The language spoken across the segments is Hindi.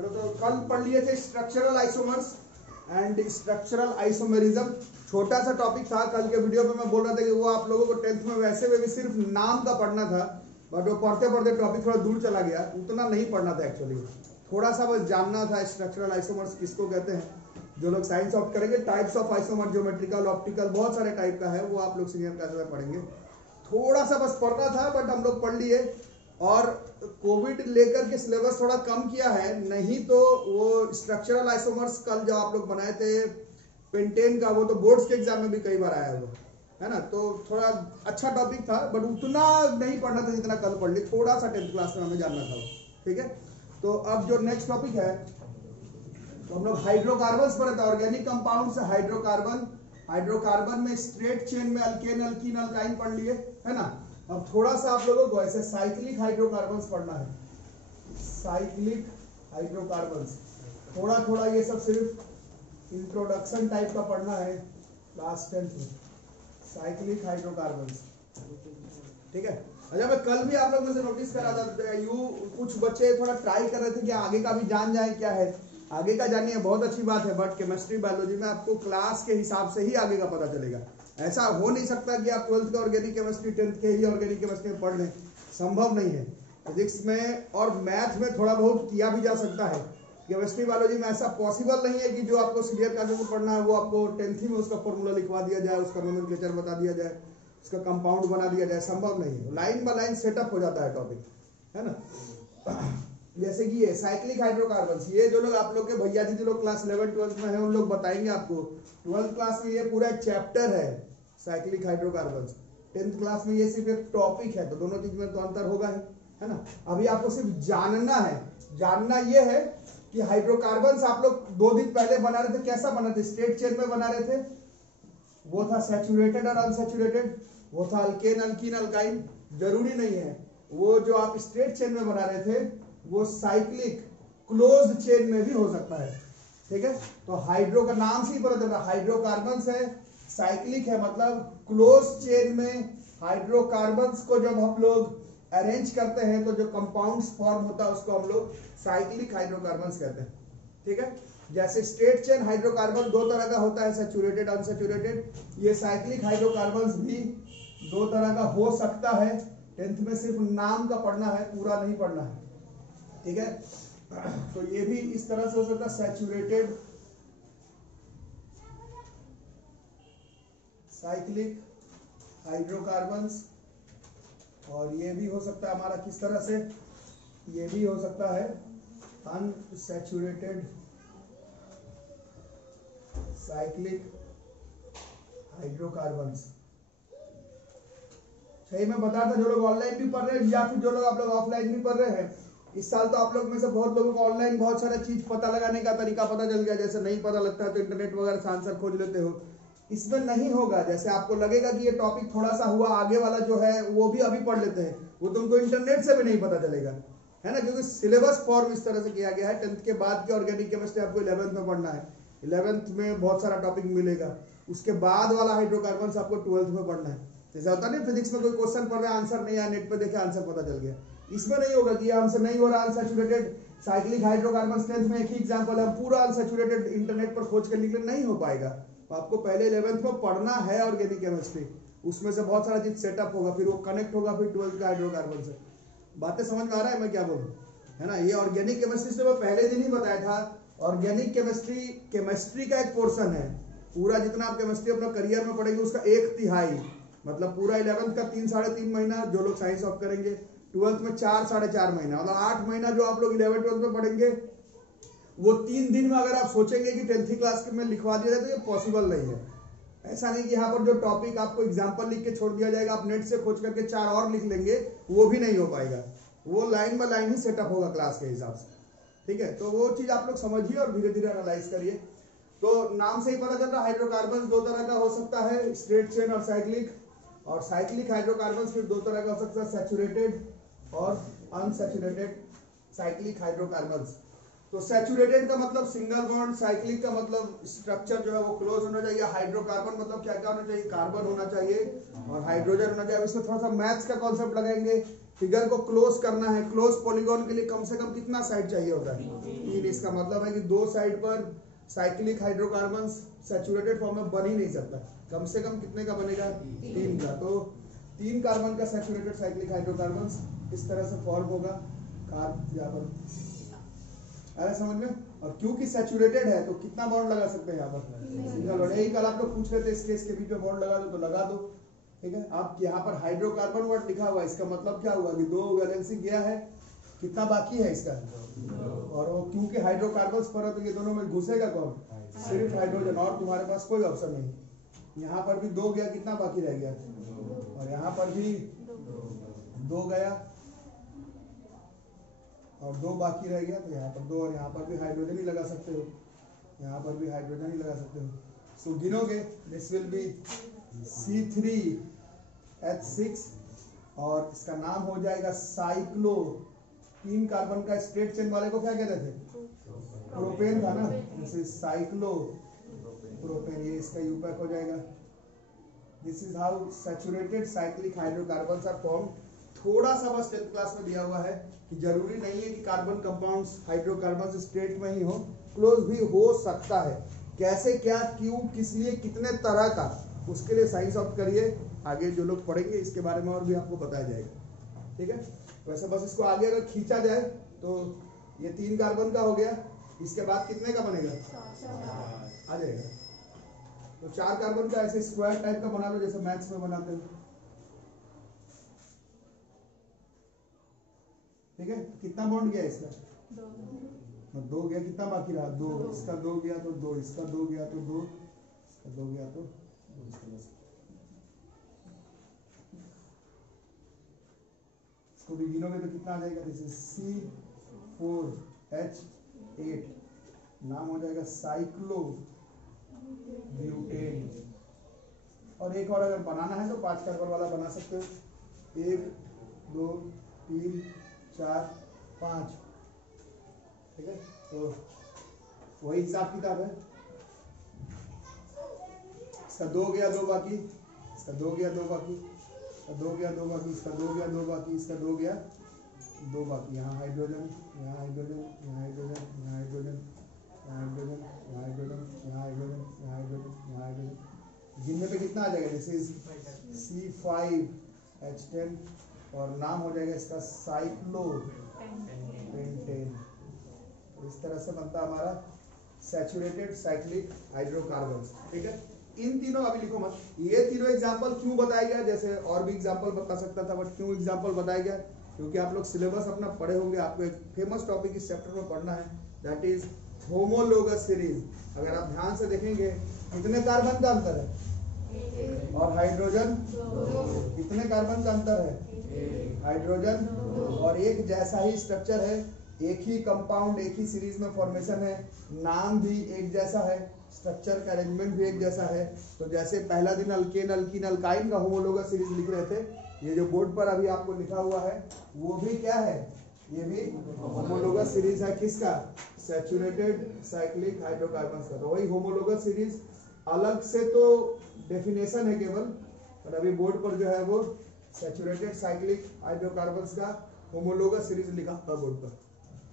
चलो तो कल पढ़ लिए थे structural isomers and structural isomerism. छोटा सा टॉपिक था, कल के वीडियो में मैं बोल रहा था कि वो आप लोगों को 10th में वैसे में भी सिर्फ नाम का पढ़ना था, बट वो पढ़ते पढ़ते टॉपिक थोड़ा दूर चला गया, उतना नहीं पढ़ना था एक्चुअली, थोड़ा सा बस जानना था स्ट्रक्चरल आइसोमर्स किसको कहते हैं। जो लोग साइंस ऑप्ट करेंगे, types of isomer, geometrical, optical, बहुत सारे टाइप का है, वो आप लोग सीनियर क्लास में पढ़ेंगे। थोड़ा सा बस पढ़ना था बट हम लोग पढ़ लिए। और कोविड लेकर के सिलेबस थोड़ा कम किया है, नहीं तो वो स्ट्रक्चरल आइसोमर्स कल जो आप लोग बनाए थे पेंटेन का, वो तो बोर्ड्स के एग्जाम में भी कई बार आया हुआ है ना, तो थोड़ा अच्छा टॉपिक था बट उतना नहीं पढ़ना था जितना कल पढ़ ली, थोड़ा सा 10th क्लास में हमें जानना था। ठीक है, तो अब जो नेक्स्ट टॉपिक है तो हम लोग हाइड्रोकार्बन्स पर था, ऑर्गेनिक कंपाउंड से हाइड्रोकार्बन, हाइड्रोकार्बन में स्ट्रेट चेन में अल्केन, अल्कीन, अल्काइन पढ़ लिए है ना। अब थोड़ा सा आप लोगों को ऐसे साइक्लिक हाइड्रोकार्बन्स पढ़ना है, साइक्लिक हाइड्रोकार्बन्स, थोड़ा थोड़ा ये सब सिर्फ इंट्रोडक्शन टाइप का पढ़ना है क्लास 10th में, साइक्लिक हाइड्रोकार्बन्स। ठीक है, अच्छा मैं कल भी आप लोग में से नोटिस करा था, कुछ बच्चे थोड़ा ट्राई कर रहे थे कि आगे का भी जान जाए, क्या है आगे का जानिए, बहुत अच्छी बात है, बट केमिस्ट्री बायोलॉजी में आपको क्लास के हिसाब से ही आगे का पता चलेगा। ऐसा हो नहीं सकता कि आप 12th का ऑर्गेनिक केमिस्ट्री 10th के ही ऑर्गेनिक केमिस्ट्री में पढ़ लें, संभव नहीं है। फिजिक्स में और मैथ में थोड़ा बहुत किया भी जा सकता है, केमिस्ट्री बायोलॉजी में ऐसा पॉसिबल नहीं है कि जो आपको सीनियर क्लासेस में पढ़ना है वो आपको 10th में उसका फॉर्मूला लिखवा दिया जाए, उसका नोमेनक्लेचर बता दिया जाए, उसका कंपाउंड बना दिया जाए, संभव नहीं है। लाइन बाय लाइन सेटअप हो जाता है टॉपिक, है ना। जैसे कि ये साइक्लिक हाइड्रोकार्बन्स, ये जो लोग आप लोग के भैया दीदी लोग क्लास 11 12 में है उन लोग बताएंगे आपको, 12th क्लास में ये पूरा चैप्टर है साइक्लिक हाइड्रोकार्बन्स, 10th क्लास में ये सिर्फ एक टॉपिक है, तो दोनों चीज में तो अंतर होगा ही, है ना। अभी आपको सिर्फ जानना है, जानना ये है कि हाइड्रोकार्बन्स आप लोग 2 दिन पहले बना रहे थे, कैसा बना थे, स्ट्रेट चेन में बना रहे थे, वो था सैचुरेटेड और अनसैचुरेटेड, वो था अल्केन, अल्कीन, अल्काइन। जरूरी नहीं है वो जो आप स्ट्रेट चेन में बना रहे थे वो साइक्लिक क्लोज्ड चेन में भी हो सकता है। ठीक है, तो हाइड्रो का नाम से ही पता चल रहा, हाइड्रोकार्बन्स है, साइक्लिक है, मतलब क्लोज चेन में हाइड्रोकार्बन्स को जब हम लोग अरेंज करते हैं तो जो कंपाउंड्स फॉर्म होता है उसको हम लोग साइक्लिक हाइड्रोकार्बन्स कहते हैं। ठीक है, जैसे स्ट्रेट चेन हाइड्रोकार्बन 2 तरह का होता है, सैचुरेटेड, अनसैचुरेटेड, ये साइक्लिक हाइड्रोकार्बन्स भी 2 तरह का हो सकता है। 10th में सिर्फ नाम का पढ़ना है, पूरा नहीं पढ़ना है। ठीक है, तो ये भी इस तरह से हो सकता है, सैचुरेटेड साइक्लिक हाइड्रोकार्बन्स, और ये भी हो सकता है हमारा किस तरह से, ये भी हो सकता है अनसैचुरेटेड साइक्लिक हाइड्रोकार्बन्स। सही मैं बता था, जो लोग ऑनलाइन भी पढ़ रहे हैं या फिर जो लोग आप लोग ऑफलाइन भी पढ़ रहे हैं, इस साल तो आप लोग में से बहुत लोगों को ऑनलाइन बहुत सारा चीज पता लगाने का तरीका पता चल गया, जैसे नहीं पता लगता है तो इंटरनेट वगैरह से आंसर खोज लेते हो। इसमें नहीं होगा, जैसे आपको लगेगा कि ये टॉपिक थोड़ा सा हुआ, आगे वाला जो है वो भी अभी पढ़ लेते हैं, वो तुमको इंटरनेट से भी नहीं पता चलेगा, है ना, क्योंकि सिलेबस फॉर्म इस तरह से किया गया है। 10th के बाद की ऑर्गेनिक केमिस्ट्री आपको 11th में पढ़ना है, 11th में बहुत सारा टॉपिक मिलेगा, उसके बाद वाला हाइड्रोकार्बन्स आपको 12th में पढ़ना है। जैसा होता नहीं फिजिक्स में कोई क्वेश्चन पढ़ रहा है, आंसर नहीं आया, नेट पे देखे आंसर पता चल गया, इसमें नहीं होगा कि हमसे नहीं हो रहा अनसैचुरेटेड साइक्लिक हाइड्रोकार्बन्स। 10th में एक ही एग्जांपल है, पूरा अनसैचुरेटेड इंटरनेट पर खोज कर लिख ले, नहीं हो पाएगा। तो आपको पहले 11th में पढ़ना है ऑर्गेनिक केमिस्ट्री, उसमें से बहुत सारा चीज सेटअप होगा, फिर वो कनेक्ट होगा फिर 12th का हाइड्रोकार्बन से। बातें समझ में आ रहा है मैं क्या बोलूं, है ना। ये ऑर्गेनिक केमिस्ट्री से मैं पहले दिन ही बताया था, ऑर्गेनिक केमिस्ट्री केमिस्ट्री का एक पोर्शन है, पूरा जितना आप केमिस्ट्री अपना करियर में पढ़ेंगे उसका 1/3, मतलब पूरा 11th का 3 साढ़े 3 महीना जो लोग साइंस ऑफ करेंगे, 12th में 4 साढ़े 4 महीना, मतलब 8 महीना जो आप लोग 11 12 में पढ़ेंगे, वो 3 दिन में अगर आप सोचेंगे कि 10th क्लास में लिखवा दिया जाए तो ये पॉसिबल नहीं है। ऐसा नहीं कि यहाँ पर जो टॉपिक आपको एग्जाम्पल लिख के छोड़ दिया जाएगा, आप नेट से खोज करके 4 और लिख लेंगे, वो भी नहीं हो पाएगा, वो line by line he setup होगा क्लास के हिसाब से। ठीक है, तो वो चीज आप लोग समझिए और धीरे धीरे एनालाइज करिए। तो नाम से ही पता चल रहा है हाइड्रोकार्बन 2 तरह का हो सकता है, स्ट्रेट चेन और साइक्लिक, और साइक्लिक हाइड्रोकार्बन फिर 2 तरह का हो सकता है, सैचुरेटेड और अनसैचुरेटेड साइक्लिक हाइड्रोकार्बन्स। तो सैचुरेटेड का मतलब सिंगल बॉन्ड, साइक्लिक का मतलब स्ट्रक्चर जो है वो क्लोज होना चाहिए, हाइड्रोकार्बन मतलब क्या क्या होना चाहिए, कार्बन होना चाहिए और हाइड्रोजन होना चाहिए। अब इसमें थोड़ा सा मैथ्स का कॉन्सेप्ट लगाएंगे फिगर को क्लोज करना है, क्लोज पॉलीगॉन के लिए कम से कम कितना साइड चाहिए होता है? 3। इसका मतलब है कि 2 साइड पर साइक्लिक हाइड्रोकार्बन सैचुरेटेड फॉर्म में बन ही नहीं सकता। कम से कम कितने का बनेगा? 3 का। तो 3 कार्बन का सैचुरेटेड साइक्लिक हाइड्रोकार्बन इस तरह से फॉर्म होगा। कार्बन अरे समझ में। और क्योंकि सैचुरेटेड है तो कितना बॉन्ड लगा सकते हैं यहाँ पर? सिंगल। यही कल आप लोग पूछ रहे थे इस केस के बीच में बॉन्ड लगा दो, तो लगा दो। ठीक है। आप यहाँ पर हाइड्रोकार्बन वर्ड लिखा हुआ है, इसका मतलब क्या हुआ कि 2 वैलेंसी गया है, कितना बाकी है इसका? और वो क्योंकि हाइड्रोकार्बन पर है तो ये दोनों में घुसेगा कौन? सिर्फ हाइड्रोजन, और तुम्हारे पास कोई ऑप्शन नहीं। यहाँ पर भी 2 गया, कितना बाकी रह गया? और यहाँ पर भी 2 गया और 2 बाकी रह गया, तो यहाँ पर 2 और यहाँ पर भी हाइड्रोजन ही लगा सकते हो, यहाँ पर भी हाइड्रोजन ही लगा सकते हो। सो गिनोगे, दिस विल बी C3H6 और इसका नाम हो जाएगा साइक्लो। 3 कार्बन का स्ट्रेट चेन वाले को क्या कहते थे? प्रोपेन था ना, जैसे साइक्लो प्रोपेन, ये इसका यूपैक हो जाएगा। This is how saturated cyclic hydrocarbons are form. थोड़ा सा बस 10th क्लास में दिया हुआ है कि जरूरी नहीं है कि कार्बन कंपाउंड्स हाइड्रोकार्बन स्ट्रेट में ही हो, क्लोज भी हो सकता है। कैसे, क्या, क्यों, किस लिए, कितने तरह का, उसके लिए साइंस ऑफ करिए। आगे जो लोग पढ़ेंगे इसके बारे में और भी आपको बताया जाएगा। ठीक है। वैसे बस इसको आगे अगर खींचा जाए तो ये 3 कार्बन का हो गया। इसके बाद कितने का बनेगा? आ जाएगा। तो 4 कार्बन का ऐसे स्क्वायर टाइप का बना लो जैसे मैथ्स में बनाते हैं। ठीक है। कितना बॉन्ड गया इसका? 2 गया। कितना बाकी रहा? 2। इसका 2 गया तो 2, इसका 2 गया तो 2, इसका 2 गया तो 2। इसको भी गिनोगे तो कितना आ जाएगा? जैसे C4H8, नाम हो जाएगा साइक्लो ब्यूटेन। और एक और अगर बनाना है तो 5 कार्बन वाला बना सकते हो। 1 2 3 4 5। ठीक है। तो वही हिसाब किताब है। इसका 2 गया, 2 बाकी, इसका 2 गया, 2 बाकी, इसका 2 गया, 2 बाकी, इसका 2 गया, 2 बाकी, इसका 2 गया, 2 बाकी। यहाँ हाइड्रोजन, यहाँ हाइड्रोजन, यहाँ हाइड्रोजन, यहाँ हाइड्रोजन, यहाँ हाइड्रोजन, यहाँ हाइड्रोजन, यहाँ हाइड्रोजन, यहाँ हाइड्रोजन, यहाँ हाइड्रोजन। गिनने पे कितना आ जाएगा? जैसे C5H10 और नाम हो जाएगा इसका साइक्लो पेंटेन। इस तरह से बनता हमारा सैचुरेटेड साइक्लिक हाइड्रोकार्बन। ठीक है। इन तीनों अभी लिखो मत। ये तीनों एग्जांपल क्यों बताया गया? जैसे और भी एग्जांपल बता सकता था, बट क्यों एग्जांपल बताया गया? क्योंकि आप लोग सिलेबस अपना पढ़े होंगे, आपको एक फेमस टॉपिक इस चैप्टर में पढ़ना है, दैट इज होमोलोगस सीरीज। अगर आप ध्यान से देखेंगे कितने कार्बन का अंतर है? और हाइड्रोजन कितने कार्बन का अंतर है? हाइड्रोजन। और एक जैसा ही स्ट्रक्चर है, एक ही कंपाउंड, एक ही सीरीज में फॉर्मेशन है, नाम भी एक जैसा है, स्ट्रक्चर का अरेंजमेंट भी एक जैसा है। तो जैसे पहला दिन अल्केन, अल्कीन, अल्काइन का होमोलोगस सीरीज लिख रहे थे, ये जो बोर्ड पर अभी आपको लिखा हुआ है वो भी क्या है? ये भी होमोलोगस सीरीज है। किसका? सैचुरेटेड साइक्लिक हाइड्रोकार्बन का। तो वही होमोलोगस सीरीज, अलग से तो डेफिनेशन है केवल, पर अभी बोर्ड पर जो है वो सैचुरेटेड साइक्लिक हाइड्रोकार्बन्स का होमोलोगस सीरीज लिखा हुआ बोर्ड पर।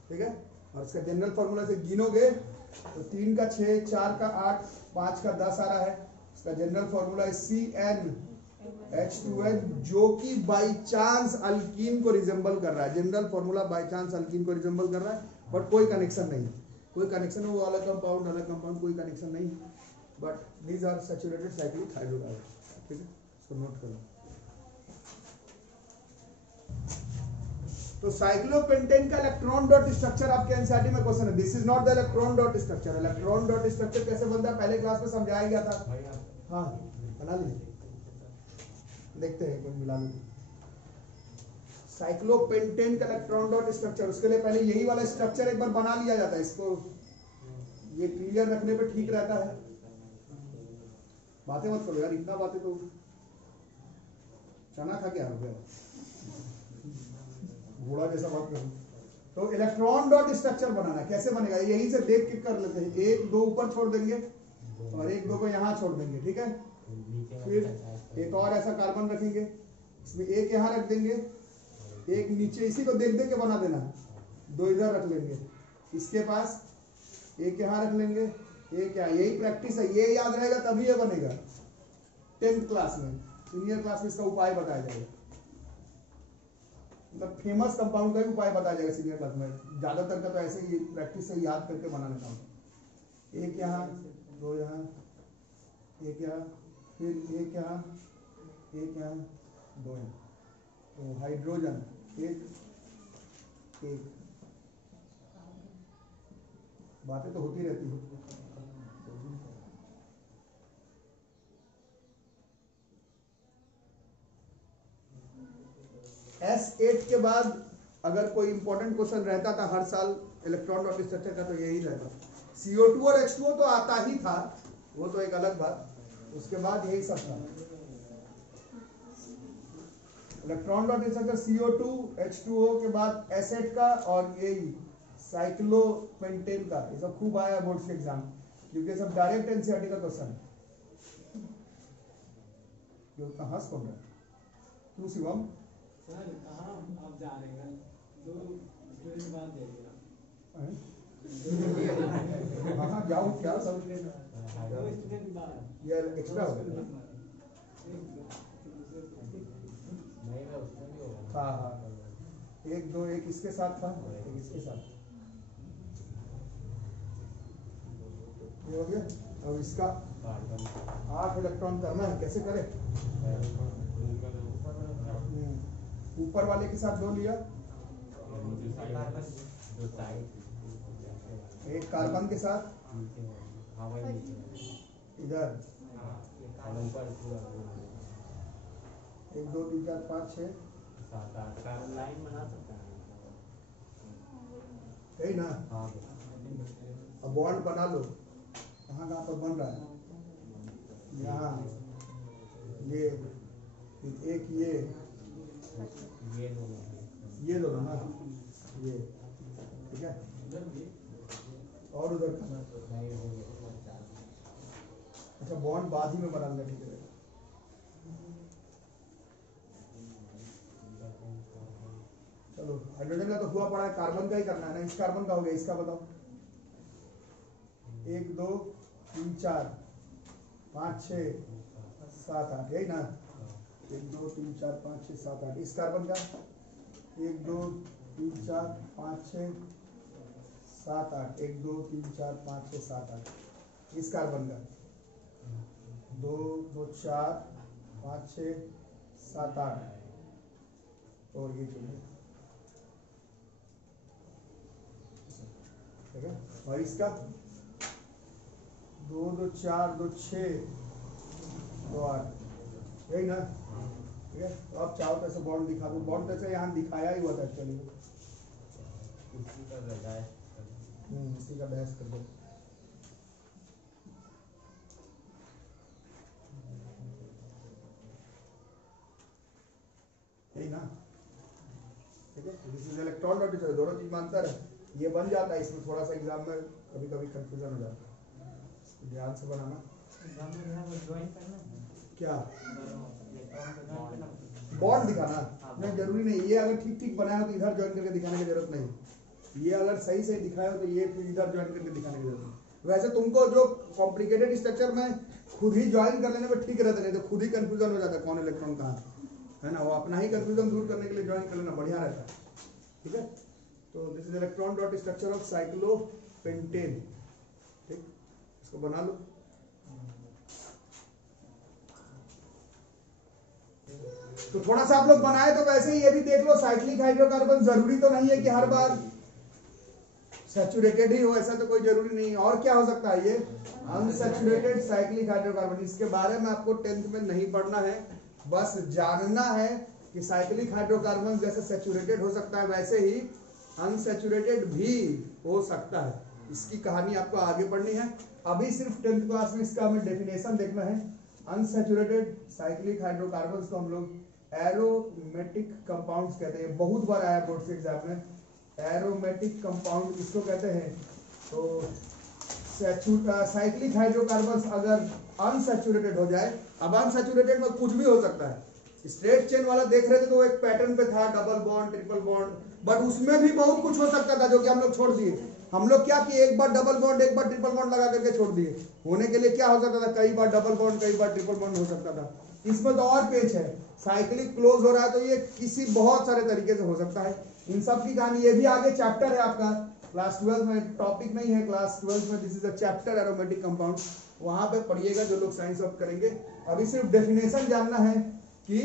ठीक है। और इसका जनरल फॉर्मूला से गिनोगे तो 3 का 6, 4 का 8, 5 का 10 आ रहा है। इसका जनरल फॉर्मूला है CnH2n, जो कि बाई चांस अल्कीन को रिजेंबल कर रहा है। General formula by chance alkyne को रिजेंबल कर रहा है, बट कोई कनेक्शन नहीं, कोई कनेक्शन है, वो अलग कंपाउंड कोई कनेक्शन नहीं, but these are saturated cyclic hydrocarbon. ठीक है। इसको नोट करो। तो साइक्लोपेंटेन का इलेक्ट्रॉन डॉट स्ट्रक्चर आपके एनसीईआरटी में क्वेश्चन है। This is not the electron dot structure. Electron dot structure कैसे बनता है पहले क्लास में समझाया गया था। हाँ, बना लीजिए, देखते हैं कोई मिला लीजिए। साइक्लोपेंटेन का इलेक्ट्रॉन डॉट स्ट्रक्चर, उसके लिए पहले यही वाला स्ट्रक्चर एक बार बना लिया जाता है। इसको ये क्लियर रखने पे ठीक रहता है। बातें मत करो यार, इतना बातें तो चना खा के आ गया, घोड़ा जैसा बात करो। तो इलेक्ट्रॉन डॉट स्ट्रक्चर बनाना कैसे बनेगा, यही से देख के कर लेते हैं। 1 2 ऊपर छोड़ देंगे और 1 2 को यहाँ छोड़ देंगे। ठीक है। फिर एक और ऐसा कार्बन रखेंगे, इसमें 1 यहाँ रख देंगे एक नीचे, इसी को देख देख के बना देना है। 2 इधर रख लेंगे, इसके पास एक यहाँ रख लेंगे, एक यहाँ। यही प्रैक्टिस है, ये याद रहेगा तभी ये बनेगा 10th क्लास में। सीनियर क्लास में इसका उपाय बताया जाएगा, मतलब फेमस कंपाउंड का भी उपाय बताया जाएगा सीनियर क्लास में। ज्यादातर का तो ऐसे ही प्रैक्टिस से याद करके बना लेता हूँ। एक यहाँ, 2 यहाँ, एक यहाँ, फिर एक यहाँ, एक यहाँ, 2 यहाँ। तो हाइड्रोजन एक, बातें तो होती रहती है। S8 के बाद अगर कोई इंपॉर्टेंट क्वेश्चन रहता था हर साल इलेक्ट्रॉन डॉट स्ट्रक्चर का, तो यही रहता। CO2 और H2O तो आता ही था, वो तो एक अलग बात। उसके बाद यही सब था, electron dot structure CO2 H2O के बाद S8 का, और यही साइक्लोपेंटेन का। ये सब खूब आया बोर्ड से एग्जाम, क्योंकि सब डायरेक्ट एनसीईआरटी का क्वेश्चन है। उतना हंस कौन रहा है? तू शिवम सर कहाँ आप जा रहे हैं? 2 स्टूडेंट बाद दे दिया। हाँ जाऊँ क्या सब? 2 स्टूडेंट बाद ये एक्स्ट्रा हो गया। हाँ हाँ, 1 2 एक इसके साथ था, एक इसके साथ। ये हो गया। अब इसका 8 इलेक्ट्रॉन करना है, कैसे करें? ऊपर वाले के साथ 2 लिया, एक कार्बन के साथ इधर 1 2 3 4 5 6 7 8 लाइन बना सकते हैं, यही ना? अब बॉन्ड बना लो। कहाँ कहाँ पर बन रहा है? यहाँ, ये एक, ये दोनों ना, ये ठीक है। और उधर का अच्छा बॉन्ड बाद ही में बना लेना, ठीक है। चलो हाइड्रोजन का तो हुआ पड़ा है, कार्बन का ही करना है ना। इस कार्बन का हो गया, इसका बताओ। 1 2 3 4 5 6 7 8, यही ना? 1 2 3 4 5 6 7 8। इस कार्बन का 1 2 3 4 5 6 7 8, 1 2 3 4 5 6 7 8। इस कार्बन का 2 2 4 5 6 7 8, और ये चाहिए, ठीक है। और इसका 2 2 4 2 6 2 8, यही ना? ठीक है। तो आप चाहो तो ऐसे बॉन्ड दिखा दो। बॉन्ड तो यहाँ दिखाया ही हुआ था एक्चुअली, इसी का बहस कर दो। यही ना? ठीक है। This is electron dot structure, दोनों चीज में अंतर है। ये बन जाता है, इसमें थोड़ा सा एग्जाम में कभी कभी कंफ्यूजन हो जाता है, ध्यान से बनाना। क्या बॉन्ड दिखाना? नहीं जरूरी नहीं, ये अगर ठीक ठीक बनाया हो तो इधर ज्वाइन करके दिखाने की जरूरत नहीं। ये अगर सही सही दिखाया हो तो ये फिर इधर ज्वाइन करके दिखाने की जरूरत नहीं। वैसे तुमको जो कॉम्प्लिकेटेड स्ट्रक्चर में खुद ही ज्वाइन कर लेने में ठीक रहता, नहीं तो खुद ही कंफ्यूजन हो जाता है कौन इलेक्ट्रॉन कहाँ है ना। वो अपना ही कंफ्यूजन दूर करने के लिए ज्वाइन कर लेना बढ़िया रहता है, ठीक है। तो this is electron dot structure of cyclopentane, ठीक। इसको बना लो। तो थोड़ा सा आप लोग बनाए तो वैसे ही ये भी देख लो, साइक्लिक हाइड्रोकार्बन जरूरी तो नहीं है कि हर बार सैचुरेटेड ही हो, ऐसा तो कोई जरूरी नहीं है। और क्या हो सकता है? ये अनसैचुरेटेड साइक्लिक हाइड्रोकार्बन। इसके बारे में आपको 10th में नहीं पढ़ना है, बस जानना है कि साइक्लिक हाइड्रोकार्बन जैसे सैचुरेटेड हो सकता है वैसे ही अनसैचुरेटेड भी हो सकता है। इसकी कहानी आपको आगे पढ़नी है। अभी सिर्फ 10th क्लास में इसका हमें डेफिनेशन देखना है। अनसैचुरेटेड साइक्लिक हाइड्रोकार्बन्स को हम लोग एरोमेटिक कंपाउंड्स कहते हैं। बहुत बार आया बोर्ड से एग्जाम में, एरोमेटिक कंपाउंड इसको कहते हैं। तो साइक्लिक हाइड्रोकार्बन्स अगर अनसैचुरेटेड हो जाए, अब अनसैचुरेटेड में कुछ भी हो सकता है, स्ट्रेट चेन वाला देख रहे थे तो वो एक पैटर्न पे था, double bond, triple bond, but उसमें भी बहुत कुछ हो सकता था जो कि हम लोग छोड़ दिए। हम लोग क्या किए, एक बार डबल बॉन्ड एक बार ट्रिपल बॉन्ड लगा करके छोड़ दिए। होने के लिए क्या हो सकता था, कई बार डबल बॉन्ड कई बार ट्रिपल बॉन्ड हो सकता था। इसमें तो और पेज है, साइक्लिक क्लोज हो रहा है तो ये किसी बहुत सारे तरीके से हो सकता है। इन सब की कहानी, ये भी आगे चैप्टर है आपका क्लास 12 में, टॉपिक नहीं है क्लास 12 में, this is a chapter aromatic compound, वहां पे पढ़िएगा जो लोग साइंस ऑफ करेंगे। अभी सिर्फ डेफिनेशन जानना है कि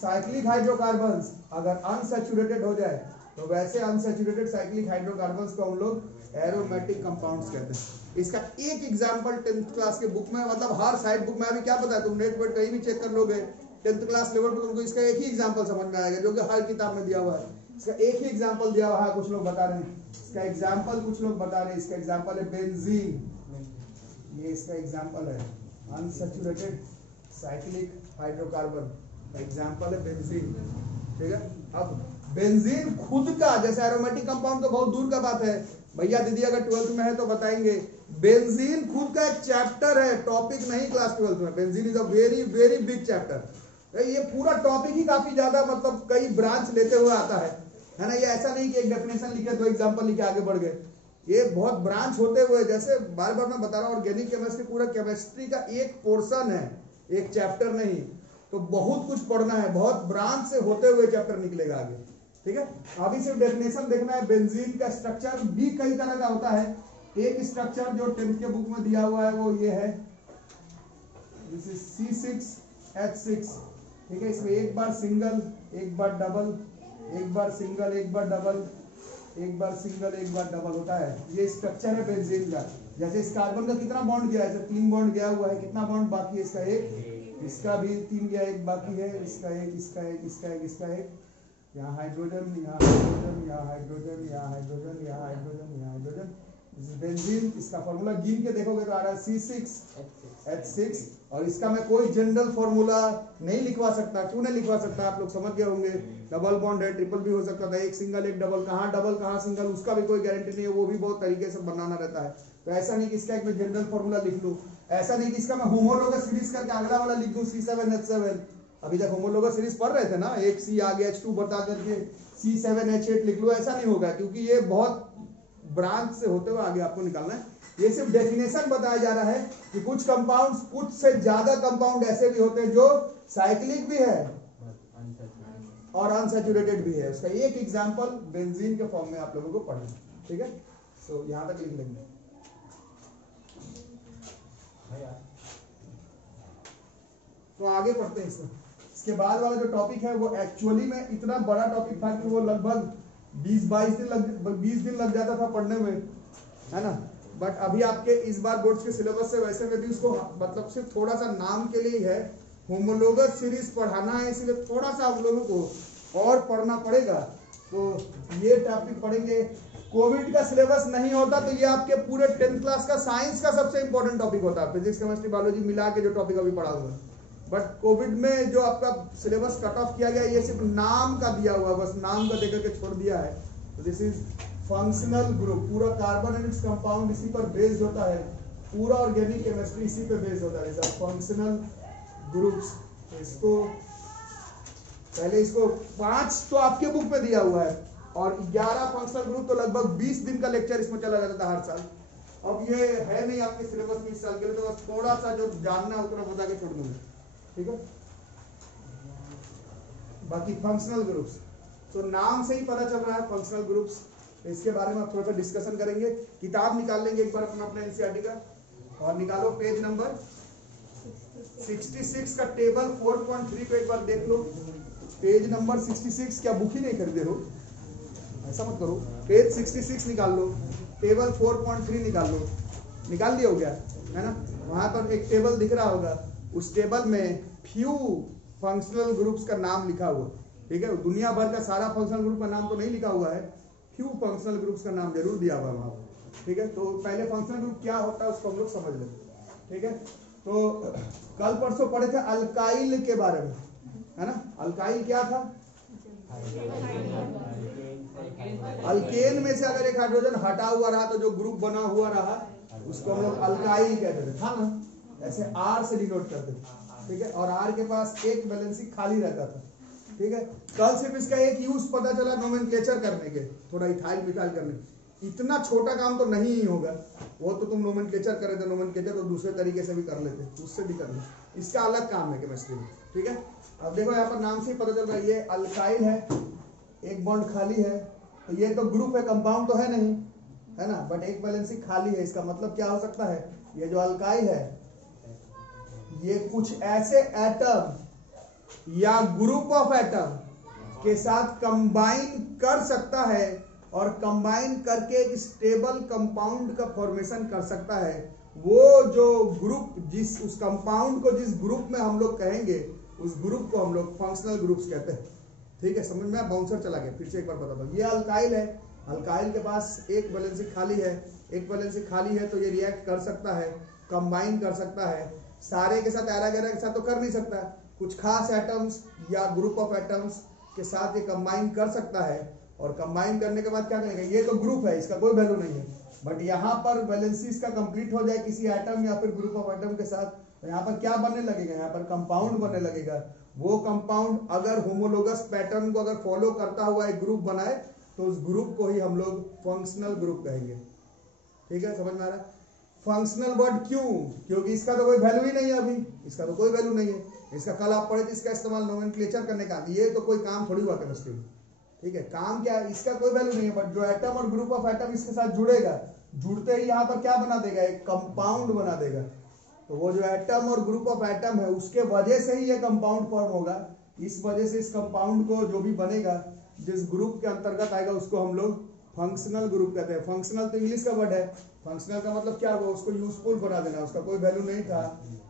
साइक्लिक हाइड्रोकार्बन्स अगर अनसैचुरेटेड हो जाए तो वैसे अनसैचुरेटेड साइक्लिक हाइड्रोकार्बन्स को हम लोग एरोमेटिक कंपाउंड्स कहते हैं। इसका एक एग्जांपल 10th क्लास के बुक में, मतलब हर साइड बुक में, अभी क्या पता है तुम नेट पर कहीं भी चेक कर लोगे 10th क्लास लेवल पर तुमको इसका एक ही एग्जांपल समझ में आएगा जो कि हर किताब में दिया हुआ है। इसका एक ही एग्जांपल दिया हुआ है, कुछ लोग बता रहे हैं इसका एग्जांपल, कुछ लोग बता रहे हैं इसका एग्जांपल है बेंजीन। ये इसका एग्जांपल है अनसैचुरेटेड साइक्लिक हाइड्रोकार्बन, एग्जांपल है बेंजीन। ठीक है, अब बेंजीन खुद का जैसे एरोमेटिक कंपाउंड तो बहुत दूर का बात है, भैया दीदी अगर 12th में है तो बताएंगे। बेंजीन खुद का एक चैप्टर है, टॉपिक नहीं क्लास 12th में। Benzene is a very very big chapter. ये पूरा टॉपिक ही काफी ज्यादा, मतलब कई ब्रांच लेते हुए आता है ना। ये ऐसा नहीं कि एक डेफिनेशन लिखे दो एग्जांपल लिखे आगे बढ़ गए, ये बहुत ब्रांच होते हुए, जैसे बार बार मैं बता रहा हूँ ऑर्गेनिक केमिस्ट्री पूरा केमिस्ट्री का एक पोर्शन है, एक चैप्टर नहीं। तो बहुत कुछ पढ़ना है, बहुत ब्रांच से होते हुए चैप्टर निकलेगा आगे। ठीक है, अभी सिर्फ डेफिनेशन देखना है। बेंजीन का स्ट्रक्चर भी कई तरह का होता है। एक स्ट्रक्चर जो 10th के बुक में दिया हुआ है वो ये है, दिस इज C6H6। ठीक है, इसमें एक बार सिंगल, एक बार डबल, एक बार सिंगल, एक बार डबल, एक बार सिंगल, एक बार डबल होता है। ये स्ट्रक्चर है बेंजीन का। जैसे इस कार्बन का कितना बॉन्ड गया है, 3 बॉन्ड गया हुआ है, कितना बॉन्ड बाकी है, इसका एक, इसका भी 3 गया, एक बाकी है, इसका एक, इसका एक, इसका एक, इसका एक, यहाँ हाइड्रोजन, यहाँ हाइड्रोजन, यहाँ हाइड्रोजन, यहाँ हाइड्रोजन, यहाँ हाइड्रोजन, यहाँ हाइड्रोजन, बेंजीन। इसका फॉर्मूला गिन के देखोगे तो आ रहा है C6H6। और इसका मैं कोई जनरल फॉर्मूला नहीं लिखवा सकता। क्यों नहीं लिखवा सकता, आप लोग समझ गए होंगे। डबल बॉन्ड है, ट्रिपल भी हो सकता था, एक सिंगल एक डबल, कहाँ डबल कहाँ सिंगल उसका भी कोई गारंटी नहीं है, वो भी बहुत तरीके से बनाना रहता है। तो ऐसा नहीं कि इसका एक मैं जनरल फॉर्मूला लिख लूँ, ऐसा नहीं कि इसका मैं होमोलोगस सीरीज करके अगला वाला लिख दूँ C7H7। अभी तक होमोलोगस सीरीज पढ़ रहे थे ना, एक C आगे H2 बता करके C7H8 लिख लो, ऐसा नहीं होगा क्योंकि ये बहुत ब्रांच से होते हुए आगे आपको निकालना है। ये सिर्फ डेफिनेशन बताया जा रहा है कि कुछ कंपाउंड्स, कुछ से ज्यादा कंपाउंड ऐसे भी होते हैं जो साइक्लिक भी है और अनसैचुरेटेड भी है। उसका एक एग्जांपल बेंजीन के फॉर्म में आप लोगों को पढ़ना है। ठीक है, सो यहां तक लिख लेंगे। तो आगे पढ़ते हैं इसके बाद वाला जो टॉपिक है वो एक्चुअली में इतना बड़ा टॉपिक था कि वो लगभग 20 दिन लग जाता था पढ़ने में, है ना। बट अभी आपके इस बार बोर्ड्स के सिलेबस से वैसे में भी उसको मतलब सिर्फ थोड़ा सा नाम के लिए ही है, होमोलोगस सीरीज पढ़ाना है, इसलिए थोड़ा सा आप लोगों को और पढ़ना पड़ेगा। तो ये टॉपिक पढ़ेंगे। कोविड का सिलेबस नहीं होता तो ये आपके पूरे 10th क्लास का साइंस का सबसे इंपॉर्टेंट टॉपिक होता है, फिजिक्स केमिस्ट्री बायोलॉजी मिला के जो टॉपिक अभी पढ़ा हुआ है। बट कोविड में जो आपका सिलेबस कट ऑफ किया गया, ये सिर्फ नाम का दिया हुआ, बस नाम का देकर के छोड़ दिया है। तो दिस इज फंक्शनल ग्रुप, पूरा कार्बन एंड इट्स कंपाउंड इसी पर बेस्ड होता है, पूरा ऑर्गेनिक केमिस्ट्री इसी पे बेस्ड होता है, फंक्शनल ग्रुप्स। इसको पहले इसको 5 तो आपके बुक में दिया हुआ है और 11 फंक्शनल ग्रुप, तो लगभग 20 दिन का लेक्चर इसमें चला जाता था हर साल। अब ये है नहीं आपके सिलेबस में इस साल के लिए, तो बस थोड़ा सा जो जानना है उतना बता के छोड़ दूंगा। ठीक है, बाकी फंक्शनल ग्रुप्स तो नाम से ही पता चल रहा है फंक्शनल ग्रुप्स। इसके बारे में आप थोड़ा सा डिस्कशन करेंगे। किताब निकाल लेंगे एक बार अपना एनसीईआरटी का, और निकालो पेज नंबर 66 का टेबल 4.3 को एक बार देख लो। पेज नंबर 66, क्या बुक ही नहीं खरीदे हो, ऐसा मत करो। पेज 66 निकाल लो, टेबल 4.3 निकाल लो। निकाल लिया हो गया है ना, वहां पर एक टेबल दिख रहा होगा, उस टेबल में फ्यू फंक्शनल ग्रुप्स का नाम लिखा हुआ। ठीक है, दुनिया भर का सारा फंक्शनल ग्रुप का नाम तो नहीं लिखा हुआ है, फ्यू फंक्शनल ग्रुप्स का नाम जरूर दिया हुआ वहां। ठीक है, तो पहले फंक्शनल ग्रुप क्या होता है उसको हम लोग समझ लेते। ठीक है, तो कल परसों पढ़े थे अल्काइल के बारे में, है ना। अल्काइल क्या था, अल्केन में से अगर एक हाइड्रोजन हटा हुआ रहा तो जो ग्रुप बना हुआ रहा उसको हम लोग अल्काइल कहते थे, था ना, ऐसे आर से डिनोट करते थे। ठीक है, और R के पास एक वैलेंसी खाली रहता था, ठीक है। कल सिर्फ इसका एक यूज पता चला नोमेनक्लेचर करने के, थोड़ा इथाइल मिथाइल करने, इतना छोटा काम तो नहीं ही होगा, वो तो तुम नोमेनक्लेचर करे थे, नोमेनक्लेचर तो दूसरे तरीके से भी कर लेते, उससे भी कर ले, इसका अलग काम है केमिस्ट्री में, ठीक है। अब देखो यहाँ पर नाम से ही पता चल रहा है ये अल्काइल है, एक बॉन्ड खाली है, तो ये तो ग्रुप है, कंपाउंड तो है नहीं, है ना, बट एक वैलेंसी खाली है, इसका मतलब क्या हो सकता है, ये जो अल्काइल है ये कुछ ऐसे एटम या ग्रुप ऑफ एटम के साथ कंबाइन कर सकता है और कंबाइन करके एक स्टेबल कंपाउंड का फॉर्मेशन कर सकता है। वो जो ग्रुप जिस उस कंपाउंड को जिस ग्रुप में हम लोग कहेंगे उस ग्रुप को हम लोग फंक्शनल ग्रुप्स कहते हैं, ठीक है। समझ में, बाउंसर चला गया, फिर से एक बार बता दो, ये अल्काइल है, अल्काइल के पास एक वैलेंसी खाली है, एक वैलेंसी खाली है तो ये रिएक्ट कर सकता है, कंबाइन कर सकता है, सारे के साथ एरा के साथ तो कर नहीं सकता, कुछ खास एटम्स या ग्रुप ऑफ एटम्स के साथ ये कंबाइन कर सकता है, और कंबाइन करने के बाद क्या करेगा, ये तो ग्रुप है, इसका कोई वैल्यू नहीं है, बट यहाँ पर वैलेंसी इसका कंप्लीट हो जाए किसी एटम या फिर ग्रुप ऑफ एटम के साथ, तो यहाँ पर क्या बनने लगेगा, यहाँ पर कंपाउंड बनने लगेगा। वो कंपाउंड अगर होमोलोगस पैटर्न को अगर फॉलो करता हुआ एक ग्रुप बनाए तो उस ग्रुप को ही हम लोग फंक्शनल ग्रुप कहेंगे, ठीक है, समझ में आ रहा है। फंक्शनल वर्ड क्यों, क्योंकि इसका तो कोई वैल्यू ही नहीं है, अभी इसका तो कोई वैल्यू नहीं है, इसका कल आप पढ़े थे, इसका इस्तेमाल नोमेनक्लेचर करने का, ये तो कोई काम थोड़ी हुआ केमिस्ट्री में, ठीक है, काम क्या है, इसका कोई वैल्यू नहीं है, बट जो एटम और ग्रुप ऑफ एटम इसके साथ जुड़ेगा, जुड़ते ही यहाँ पर क्या बना देगा, एक कंपाउंड बना देगा, तो वो जो एटम और ग्रुप ऑफ एटम है उसके वजह से ही ये कंपाउंड फॉर्म होगा, इस वजह से इस कंपाउंड को जो भी बनेगा जिस ग्रुप के अंतर्गत आएगा उसको हम लोग फंक्शनल ग्रुप कहते हैं। फंक्शनल तो इंग्लिश का वर्ड है, फंक्शनल का मतलब क्या हुआ, उसको यूजफुल बना देना, उसका कोई वैल्यू नहीं था,